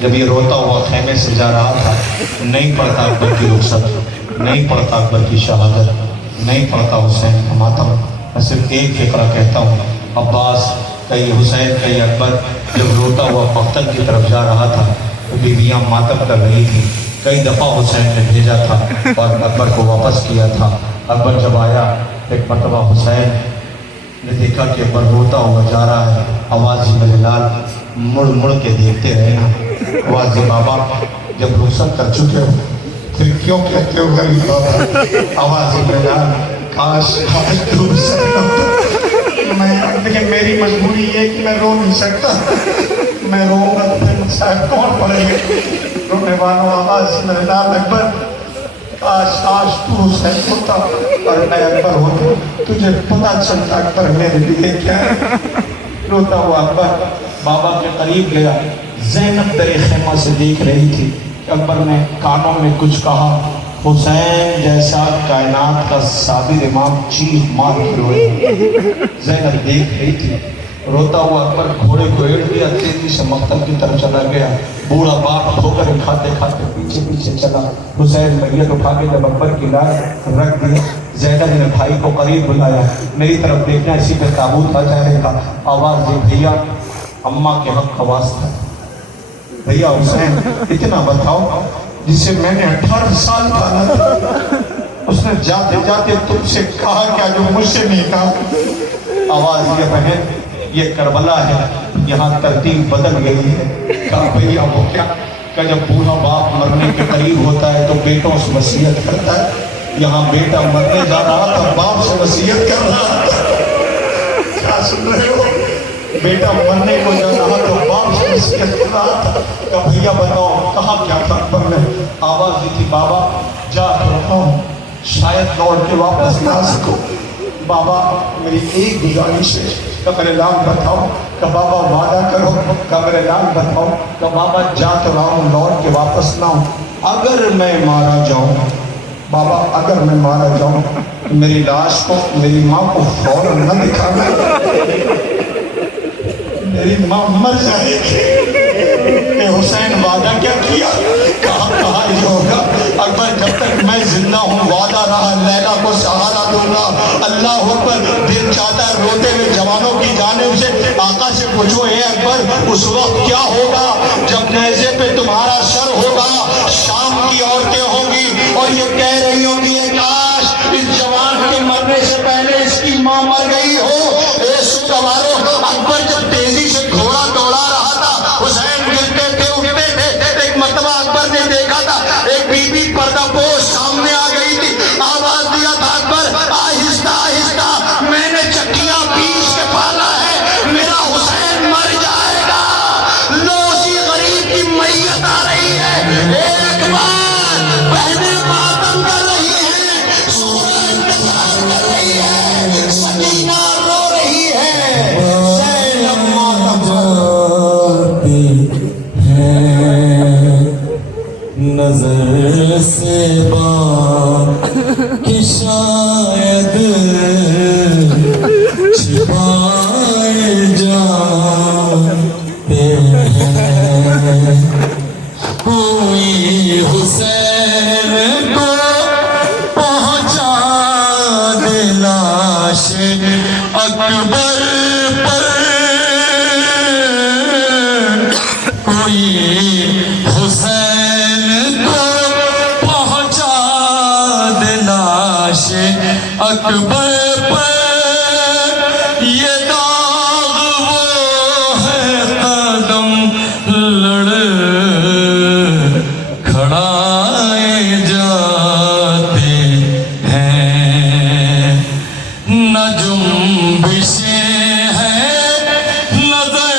جب یہ روتا ہوا خیمے سے جا رہا تھا، نہیں پڑتا اکبر کی رخصت، نہیں پڑتا اکبر کی شہادت، نہیں پڑتا حسین کا ماتم۔ میں صرف ایک فقرہ کہتا ہوں، عباس کئی حسین کئی اکبر جب روتا ہوا پختن کی طرف جا رہا تھا تو بیویاں ماتم کر رہی تھی۔ کئی دفعہ حسین نے بھیجا تھا اور اکبر کو واپس کیا تھا۔ اکبر جب آیا ایک مرتبہ حسین نے دیکھا کہ اکبر روتا ہوا جا رہا ہے۔ آواز میرے لال مڑ مڑ کے دیکھتے رہنا۔ آواز بابا جب رخصت کر چکے ہو پھر کیوں کہتے ہو غریب بابا؟ آواز میرے لال کاش تو رخصت نہ ہوتا۔ لیکن میری مجبوری یہ کہ میں رو نہیں سکتا، میں روؤں گا تو پھر صاحب کون پڑے گا؟ رونے والوں آواز میرے لال اکبر کاش تو حسین ہوتا اور میں اکبر ہوتا، تجھے پتا چلتا اکبر میرے لیے کیا ہے۔ روتا ہوا اکبر بابا کے قریب گیا۔ زینب در خیمہ سے دیکھ رہی تھی کہ اکبر نے کانوں میں کچھ کہا۔ حسین جیسا کائنات کا صابر امام چیخ مار کے روئے۔ زینب دیکھ رہی تھی۔ روتا ہوا اکبر گھوڑے کو ایڑ دیا، تیزی سے مقتل کی طرف چلا گیا۔ بوڑھا باپ ہو کر کھاتے کھاتے پیچھے پیچھے چلا۔ حسین میت اٹھا کے جب اکبر کی لاش رکھ دی، زینب نے بھائی کو قریب بلایا، میری طرف دیکھنا، اسی پہ تابوت آ جائے گا۔ آواز دی بھیا اماں کے حق کا واسطہ، بھیا حسین اتنا بتاؤ جسے میں نے 18 سال پالا تھا، اس نے جاتے جاتے تم سے کہا کیا جو مجھ سے نہیں کہا؟ آواز یہ بہن یہ کربلا ہے، یہاں ترتیب بدل گئی ہے۔ کہا بھیا وہ کیا؟ کہ جب بوڑھا باپ مرنے کے قریب ہوتا ہے تو بیٹوں سے وصیت کرتا ہے۔ یہاں بیٹا مرنے جا رہا تھا، باپ سے وصیت کر رہا تھا۔ کیا سن رہے ہو؟ بیٹا مرنے کو جا رہا تو باپ سے وصیت کر رہا تھا۔ کہ بھیا بتاؤ کہا کیا تھا اکبر نے؟ آواز دی تھی بابا جا تو رہا ہوں، شاید لوٹ کے واپس نہ سکو۔ بابا میری ایک گزارش ہے کہ میرے لال بتاؤ، کہ بابا وعدہ کرو، کہ میرے لال بتاؤ، کہ بابا جا تو رہا ہوں لوٹ کے واپس نہ ہوں۔ اگر میں مارا جاؤں بابا، اگر میں مارا جاؤں میری لاش کو میری ماں کو فوراً نہ دکھانا، میری ماں مر جائے گی۔ کہ حسین وعدہ کیا کیا؟ کہا یہ ہوگا اکبر جب تک میں زندہ ہوں وعدہ رہا لیلا کو سہارا دوں گا۔ اللہ اکبر دل چاہتا ہے روتے ہوئے جوانوں کی جانب سے آقا سے پوچھو اے اکبر اس وقت کیا ہوگا جب نیزے پہ تمہارا سر ہوگا، شام کی عورتیں ہوں گی اور یہ کہہ رہی ہوں گی کاش اس جوان کے مرنے سے پہلے اس کی ماں مر گئی ہو۔ اے سوارو اکبر جب تیزی سے گھوڑا دوڑا رہا تھا، حسین گرتے تھے اٹھتے تھے۔ ایک مرتبہ اکبر نے دیکھا تھا ایک بی بی پردہ پوش سامنے آ گئی تھی۔ آواز دیا تھا اکبر آہستہ آہستہ، میں نے چکیاں پیس کے پالا ہے، میرا حسین مر جائے گا۔ لو اسی غریب کی میت آ رہی ہے۔ اے اکبر بہنیں ماتم کر رہی ہیں، سورج انتظار کر رہی ہے، سکینہ رو رہی ہے، زینب ماتم نظر سے بات کہ شاید چھپائے جاتے ہیں، کوئی حسین کو پہنچا دے لاش اکبر پر، کوئی حسین کو پہنچا دے لاش اکبر پر، یہ داغ وہ ہے قدم لڑ کھڑائے جاتے ہیں، نہ جنبشیں ہیں نظر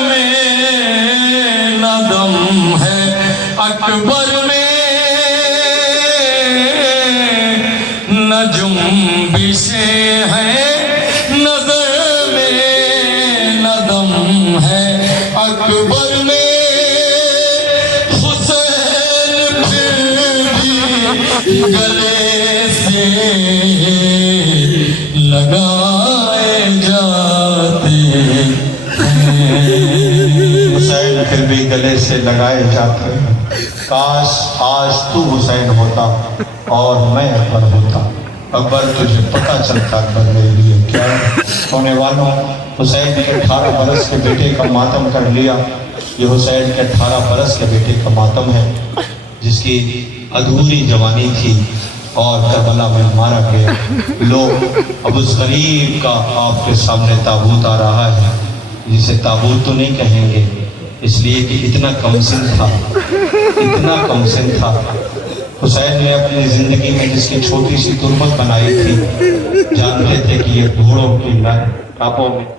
میں، نہ دم ہے اکبر میں، نہ جنبشیں ہیں نظر میں، نہ دم ہے اکبر میں۔ حسین پھر بھی گلے سے لگائے جا حسین پھر بھی گلے سے لگائے جاتے ہیں، کاش آج تو حسین ہوتا اور میں اکبر ہوتا، اکبر تجھے پتہ چلتا اکبر میرے لیے کیا ہے۔ ہونے والوں، حسین کے 18 برس کے بیٹے کا ماتم کر لیا۔ یہ حسین کے 18 برس کے بیٹے کا ماتم ہے جس کی ادھوری جوانی تھی اور کربلا میں مارا گیا۔ لوگ اب اس غریب کا آپ کے سامنے تابوت آ رہا ہے، جسے تابوت تو نہیں کہیں گے اس لیے کہ اتنا کم سن تھا، اتنا کم سن تھا۔ حسین نے اپنی زندگی میں جس کی چھوٹی سی ترمت بنائی تھی، جانتے تھے کہ یہ گھوڑوں کی ٹاپوں میں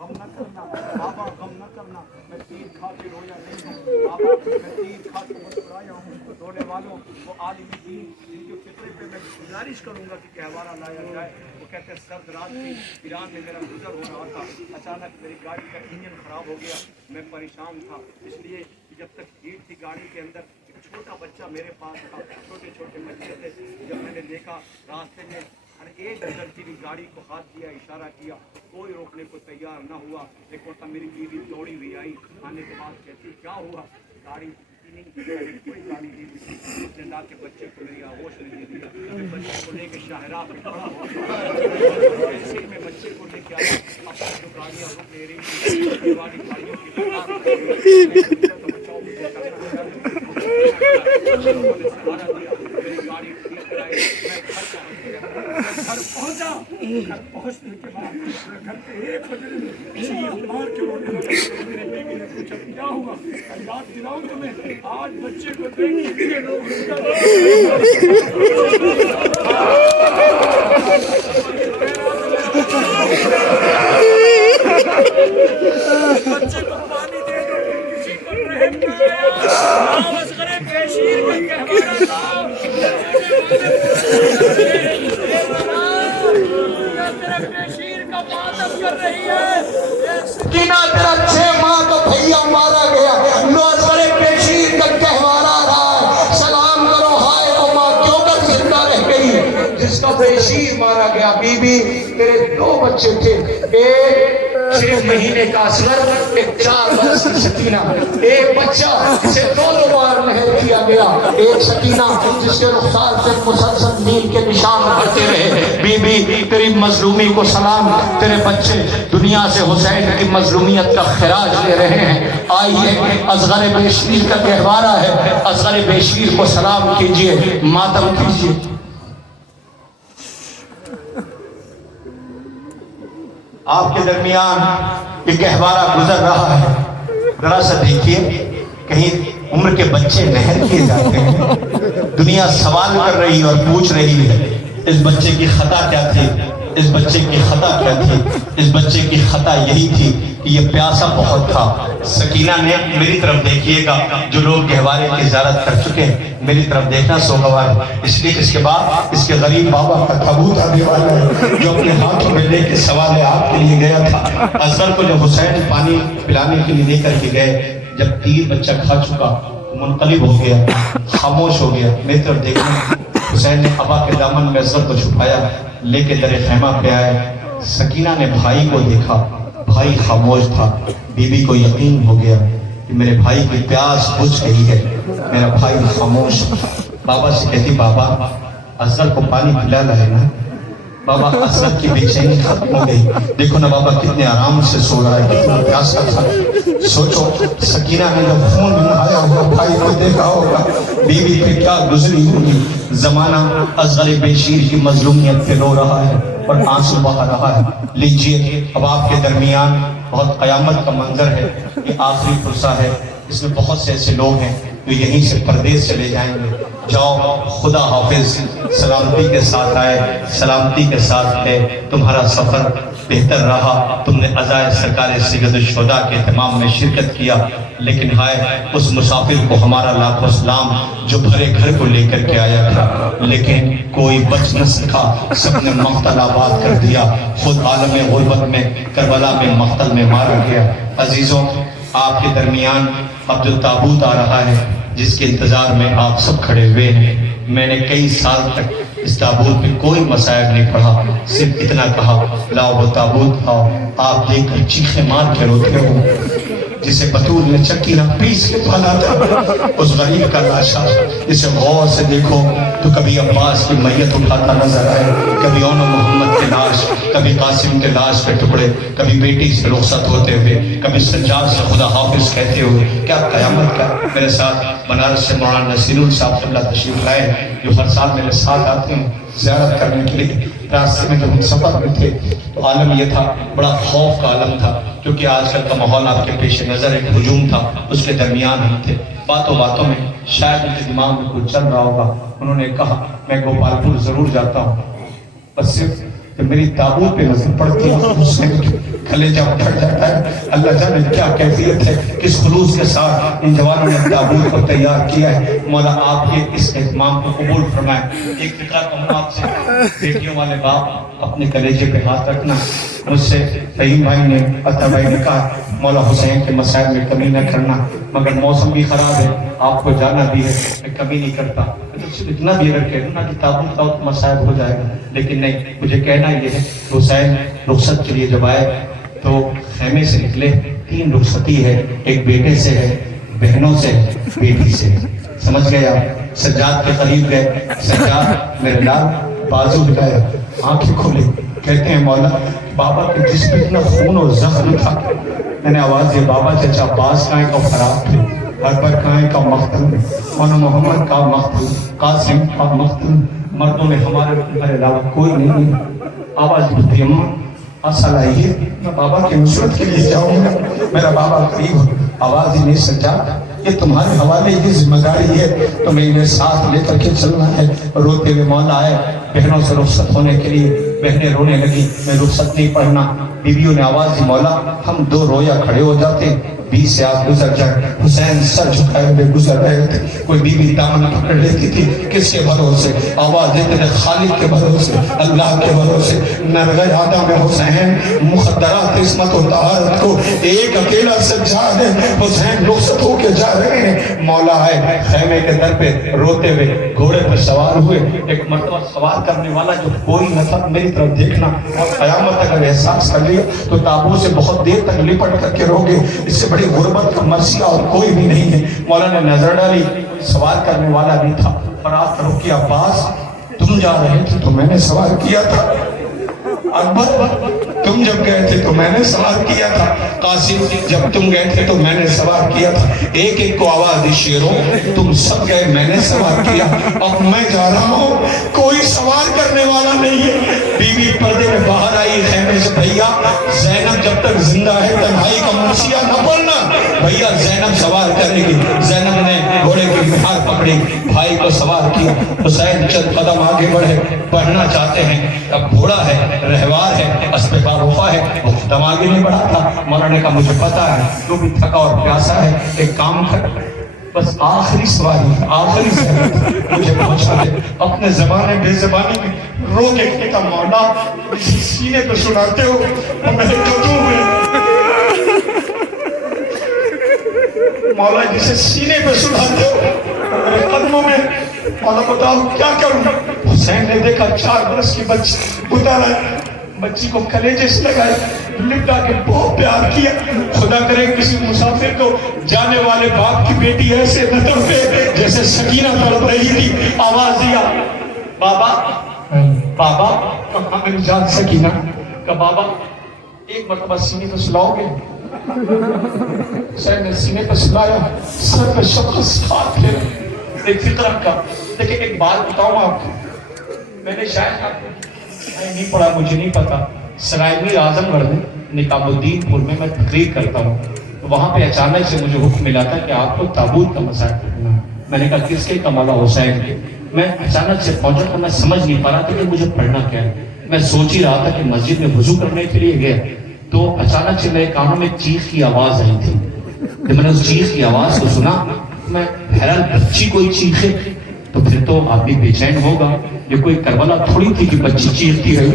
غم نہ کرنا بابا، غم نہ کرنا، میں تیر کھا کے رویا نہیں ہوں بابا، میں تیر کھا کے مسکرایا ہوں۔ رونے والوں، وہ عالم دین جن کے فطرے پہ میں گزارش کروں گا کہ گہوارہ لایا جائے، وہ کہتے ہیں سرد رات تھی، ایران میں میرا گزر ہو رہا تھا، اچانک میری گاڑی کا انجن خراب ہو گیا، میں پریشان تھا، اس لیے جب تک ہیٹ تھی گاڑی کے اندر ایک چھوٹا بچہ میرے پاس تھا، چھوٹے چھوٹے بچے تھے، جب میں نے دیکھا راستے میں ہر ایک گزرتی ہوئی گاڑی کو ہاتھ دیا، اشارہ کیا، کوئی روکنے کو تیار نہ ہوا۔ ایک وقت میری بیوی دوڑی ہوئی آئی، آنے کے بعد کہتی کیا ہوا؟ گاڑی کوئی گاڑی نہیں تھی، اس نے لا کے بچے کو میری آغوش نہیں دیا، میں بچے کو لے کے شاہراہ پہ کھڑا ہوا، ایسے میں بچے کو لے کے آیا، اپنا جو گاڑیاں رک لے رہی تھی والی گاڑیوں کی قطار بچاؤ مجھے کرنا سہارا دیا، میری گاڑی ٹھیک کرائی، میں گھر پہنچا۔ گھر پہنچنے کے بعد میں گھر پہ 1 بجے چیخ مار کے رونے لگا، میرے بیٹے نے پوچھا کیا ہوا؟ یاد دلاؤں تمہیں آج بچے کو دیکھ کے لوگ بچے کو پانی دے دو، کسی کو رحم کیا، اصغر پیشیر کا کہوارہ تھا، پیشیر کا ماتم کر رہی ہے، سکینہ تیرا 6 ماہ کا بھیا مارا گیا، نوزر پیشیر کا کہوارہ رہا ہے، سلام کرو ہائے وہ ماں کیوں کر زندہ رہ گئی جس کا پیشیر مارا گیا۔ بی بی تیرے 2 بچے تھے، ایک 6 مہینے کا اصغر، ایک 4 برس کی سکینہ، ایک بچہ جسے 2 بار محل کیا گیا، ایک سکینہ جس کے رخسار سے مسلسل نیل کے نشان کرتے رہے۔ بی بی تیری مظلومی کو سلام، تیرے بچے دنیا سے حسین کی مظلومیت کا خراج لے رہے ہیں۔ آئیے اصغر بیشیر کا گہوارہ ہے، اصغر بیشیر کو سلام کیجئے، ماتم کیجئے۔ آپ کے درمیان یہ گہوارہ گزر رہا ہے، ذرا سا دیکھیے، کہیں عمر کے بچے نہر کیے جاتے ہیں۔ دنیا سوال کر رہی اور پوچھ رہی ہے اس بچے کی خطا کیا تھی، اس بچے کی خطا کیا تھی؟ اس بچے کی خطا یہی تھی کہ یہ پیاسا بہت تھا۔ سکینہ نے میری طرف دیکھیے گا، جو لوگ گہوارے کی زیارت کر چکے ہیں میری طرف دیکھنا سوگوار، اس لیے اس کے بعد اس کے غریب بابا کا تابوت آنے والا ہے جو اپنے ہاتھوں میں لے کے سوال آپ کے لیے گیا تھا۔ اصغر کو جب حسین پانی پلانے کے لیے لے کر کے گئے، جب تیر بچہ کھا چکا منقلب ہو گیا، خاموش ہو گیا، میری طرف دیکھنا۔ حسین نے ابا کے دامن میں اصغر کو چھپایا، لے کے در خیمہ پہ آئے۔ سکینہ نے بھائی کو دیکھا، بھائی خاموش تھا۔ بی بی کو یقین ہو گیا کہ میرے بھائی کی پیاس بجھ گئی ہے، میرا بھائی خاموش۔ بابا سے کہتی، بابا اصغر کو پانی پلا لائے نا۔ بابا اسد کی بے چینی ختم ہو گئی. دیکھو نا بابا کتنے آرام سے سو رہا ہے, کتنا پیاسا تھا. سوچو سکینہ نے جب خون نہایا ہوگا, بھائی کو دیکھا ہوگا, بیوی پہ کیا گزری ہوگی. زمانہ اصغر بیشیر کی مظلومیت پہ رو رہا ہے اور آنسو بہا رہا ہے. لیجئے اب آپ کے درمیان بہت قیامت کا منظر ہے. یہ آخری فرصہ ہے, اس میں بہت سے ایسے لوگ ہیں جو یہیں سے پردیس چلے جائیں گے. جاؤ, خدا حافظ, سلامتی کے ساتھ آئے, سلامتی کے ساتھ ہے. تمہارا سفر بہتر رہا, تم نے عزائے سرکار سید الشہداء کے اہتمام میں شرکت کیا. لیکن ہائے اس مسافر کو ہمارا لاکھوں سلام جو بھرے گھر کو لے کر کے آیا تھا, لیکن کوئی بچ نہ سکا, سب نے مقتل آباد کر دیا. خود عالم غربت میں کربلا میں مقتل میں مارا گیا. عزیزوں, آپ کے درمیان اب جو تابوت آ رہا ہے جس کے انتظار میں آپ سب کھڑے ہوئے ہیں, میں نے کئی سال تک اس تابوت میں کوئی مصائب نہیں پڑھا, صرف اتنا کہا لاؤ وہ تابوت لاؤ. آپ دیکھ کر چیخیں مار کے روتے ہو. جسے بطول نے چکی نہ پیس کے پالا تھا, اس غریب کا لاشا اسے غور سے دیکھو تو کبھی عباس کی میت اٹھاتا نظر آئے, کبھی اون محمد کے لاش, کبھی قاسم کے لاش کے ٹکڑے, کبھی بیٹی سے رخصت ہوتے ہوئے, کبھی سجاد سے خدا حافظ کہتے ہوئے. کیا قیامت کا. میرے ساتھ بنارس سے مولانا نصیر صاحب اللہ تشریف لائے, جو ہر سال میرے ساتھ آتے ہیں زیارت کرنے کے لیے. راستے میں جب ہم سفر میں تھے تو عالم یہ تھا, بڑا خوف کا عالم تھا, کیونکہ آج کل کا ماحول آپ کے پیش نظر ایک ہجوم تھا, اس کے درمیان ہم تھے. باتوں باتوں میں شاید ان کے دماغ میں کچھ چل رہا ہوگا. انہوں نے کہا میں گوپال پور ضرور جاتا ہوں, بس صرف کہ میری تابوت پہ نظر پڑتی ہے اس سے کلیجہ پھٹ جاتا ہے. اللہ جانے کیا کیفیت ہے, کس خلوص کے ساتھ ان جوانوں نے تابوت کو تیار کیا ہے. مولا آپ یہ اس اہتمام کو قبول فرمائیں. ایک فکر کہوں آپ سے, بیٹیوں والے باپ اپنے کلیجے پہ ہاتھ رکھنا. مجھ سے فہیم بھائی نے, عطا بھائی نے کہا مولا حسین کے مسائل میں کمی نہ کرنا, مگر موسم بھی خراب ہے, آپ کو جانا بھی ہے, میں کمی نہیں کرتا. اتنا بھی اگر کہہ دوں نا کہ تابوت کا مسائل ہو جائے گا, لیکن نہیں, مجھے کہنا یہ ہے حسین رخصت کے لیے جب آئے تو خیمے سے نکلے. 3 رخصتی ہے, ایک بیٹے سے ہے, بہنوں سے, بیٹی سے. سمجھ گئے آپ. سجاد کے قریب گئے, سجاد میرے لال, بازو ہلایا, آنکھیں کھولے, کہتے ہیں مولا بابا کے جسم میں اتنا خون اور زخم تھا. میں نے آواز دی بابا چچا عباس کائیں کا خراب تھے, اکبر کائیں کا مقتل, مولانا محمد کا مقتل, قاسم کا مقتل, مردوں میں ہمارے علاوہ کوئی نہیں. آواز اٹھتی اماں اصل آئیے, میں بابا کی نصرت کے لیے جاؤں گا, میرا بابا قریب ہو. آواز ہی نہیں سجا, یہ تمہارے حوالے کی ذمہ داری ہے, تمہیں انہیں ساتھ لے کر کے چلنا ہے. روتے ہوئے مولا آئے بہنوں سے رخصت ہونے کے لیے. بہنیں رونے لگی, میں رخصت نہیں پڑھنا. بیویوں نے آواز دی مولا ہم 2 رویا کھڑے ہو جاتے, 20 سے آپ گزر جائے. حسین سر جھکائے ہوئے گزر رہے تھے. کوئی بیوی دامن پکڑ لیتی تھی, کس کے بھروسے؟ آواز دیتے تھے خالق کے بھروسے, اللہ کے بھروسے. نرغ یادہ میں حسین مخدرات عصمت و طہارت کو ایک اکیلا سجاد ہے. حسین رخصت ہو کے جا رہے ہیں. مولا آئے خیمے کے در پہ روتے ہوئے گھوڑے پر سوار ہوئے. ایک مرتبہ سوار کرنے والا جو کوئی نہ تھا, میری طرف دیکھنا, اور قیامت اگر احساس کر لیا تو تابوت سے بہت دیر تک لپٹ کر کے روگے. اس سے بڑی غربت کا مرثیہ اور کوئی بھی نہیں ہے. مولا نے نظر ڈالی, سوار کرنے والا نہیں تھا. اور آپ رک کے عباس تم جا رہے تھے تو میں نے سوار کیا تھا, اکبر تم جب گئے تھے تو میں نے سوار کیا تھا, قاسم جب تم گئے تھے تو میں نے سوار کیا تھا. ایک ایک کو آواز دی شیروں تم سب گئے میں نے سوار کیا, اب میں جا رہا ہوں, کوئی سوار کرنے والا نہیں ہے. بیوی پردے میں باہر آئی خیمے سے, بھیا زینب جب تک زندہ ہے تنہائی کا مرثیہ نہ پڑھنا. بھیا زینب سوار کرے گی. زینب نے گھوڑے کی مہار پکڑی, بھائی کو سوار کیا. حسین چند قدم آگے بڑھے, پڑھنا چاہتے ہیں, اب گھوڑا ہے, رہوار ہے, اسپے باروفا ہے, وہ قدم آگے نہیں بڑھا تھا. مولانا نے کہا مجھے پتا ہے تو بھی تھکا اور پیاسا ہے, ایک کام کر, بس آخری سواری, آخری سواری مجھے پہنچا دے. اپنے زبانے بے زبانی میں رو کے کہتا مولا مجھے سینے پہ سناتے ہو اور میرے قدموں میں, مولا جسے سینے پہ سناتے ہو میرے قدموں میں, مولا بتاؤ کیا کروں. حسین نے دیکھا 4 برس کی بچی اتارا, بچی کو کلیجے سے لگائے, لپٹا کے بہت پیار کیا. خدا کرے کسی مسافر کو جانے والے باپ کی بیٹی ایسے نہ تڑپے جیسے سکینہ تڑپ رہی تھی. آواز دیا بابا بابا کہاں میری جان سکینہ کہ بابا ایک مرتبہ سینے پہ سلاؤ گے؟ حسین نے سینے پہ سلایا، سر پہ شخص ہاتھ پھیرا، ایک فطرت کا. لیکن ایک بات بتاؤں آپ کو، میں نے شاید آپ کو نہیں پڑھا، مجھے نہیں پتا. سرائے اعظم گڑھ میں نکام الدین پور میں تقریر کرتا ہوں، تو وہاں پہ اچانک سے مجھے حکم ملا تھا کہ آپ کو تابوت کا مسائل پڑھنا. میں نے کہا کس کے؟ کا مولا حسین کے. میں اچانک سے پہنچا تو میں سمجھ نہیں پا رہا تھا کہ مجھے پڑھنا کیا ہے. میں سوچ ہی رہا تھا کہ مسجد میں وضو کرنے کے لیے گیا تو اچانک سے میرے کانوں میں چیخ کی آواز آئی تھی. جب میں نے اس چیخ کی آواز کو سنا میں حیران، بچی کوئی چیخے تو پھر تو آدمی بے چین ہوگا. یہ کوئی کربلا تھوڑی تھی کہ بچی چیختی رہی،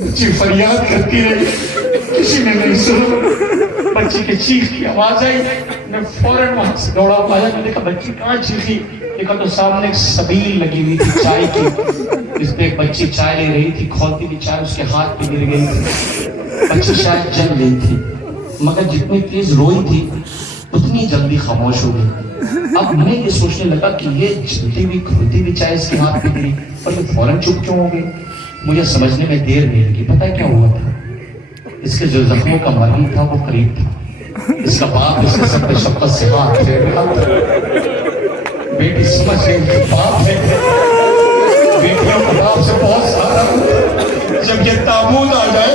بچی فریاد کرتی رہی، کسی نے نہیں سنا. بچی کے چیخ کی آواز آئی، میں فوراً وہاں سے دوڑا آیا. میں نے دیکھا بچی کہاں چیخی، دیکھا تو سامنے ایک سبیل لگی ہوئی تھی چائے کی، جس پہ ایک بچی چائے لے رہی تھی. کھولتی بھی چائے اس کے ہاتھ پہ گر گئی تھی. بچی شاید جل رہی تھی مگر جتنی تیز روئی تھی اتنی جلدی خاموش ہو گئی. اب میں یہ سوچنے لگا کہ یہ جلتی بھی کھولتی بھی چائے اس کے ہاتھ پہ گری اور یہ فوراً چپ کیوں ہو گئی. مجھے سمجھنے میں دیر نہیں لگی. پتہ کیا ہوا تھا؟ اس کے جو زخموں کا مرہم تھا وہ قریب تھا. اس کا باپ اس کے سب پہ شفقت سے ہاتھ پھیر رہا تھا. بیٹی سمجھ گئی کہ باپ ہے، بیٹیوں کا باپ سے بہت سارا. جب یہ تابوت آ جائے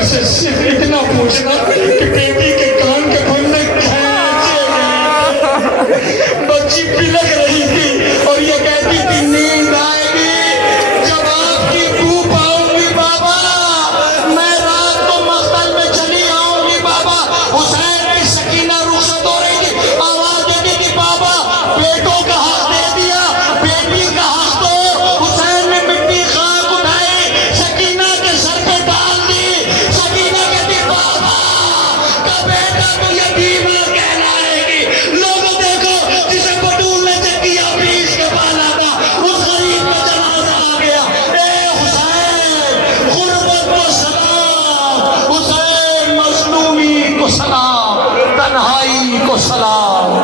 اسے صرف اتنا پوچھنا کہ بیٹی کے کان کے پھندے کھینچے گئے. بچی پلک رہی تھی اور یہ کہتی تھی نیند آئے گی جب آپ کی بو پاؤں گی بابا، میں رات کو مقتل میں چلی آؤں گی بابا. حسین کی سکینہ رخصت ہو رہی تھی، آواز دیتی تھی بابا بیٹوں کا حق دے دیا، بیٹی کا حق دو. حسین نے مٹی خاک اٹھائی، سکینہ کے سر پہ ڈال دی. سکینہ کہتی بابا کا بیٹا تو یتیم کہلائے گی. لوگوں دیکھو جسے بٹول نے چکیا پیش کے پالا تھا، اس غریب کا جنازہ آ گیا. اے حسین غربت کو سلام، حسین مظلومی کو سلام، تنہائی کو سلام.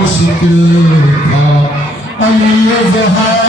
مشکل تھا علی زہر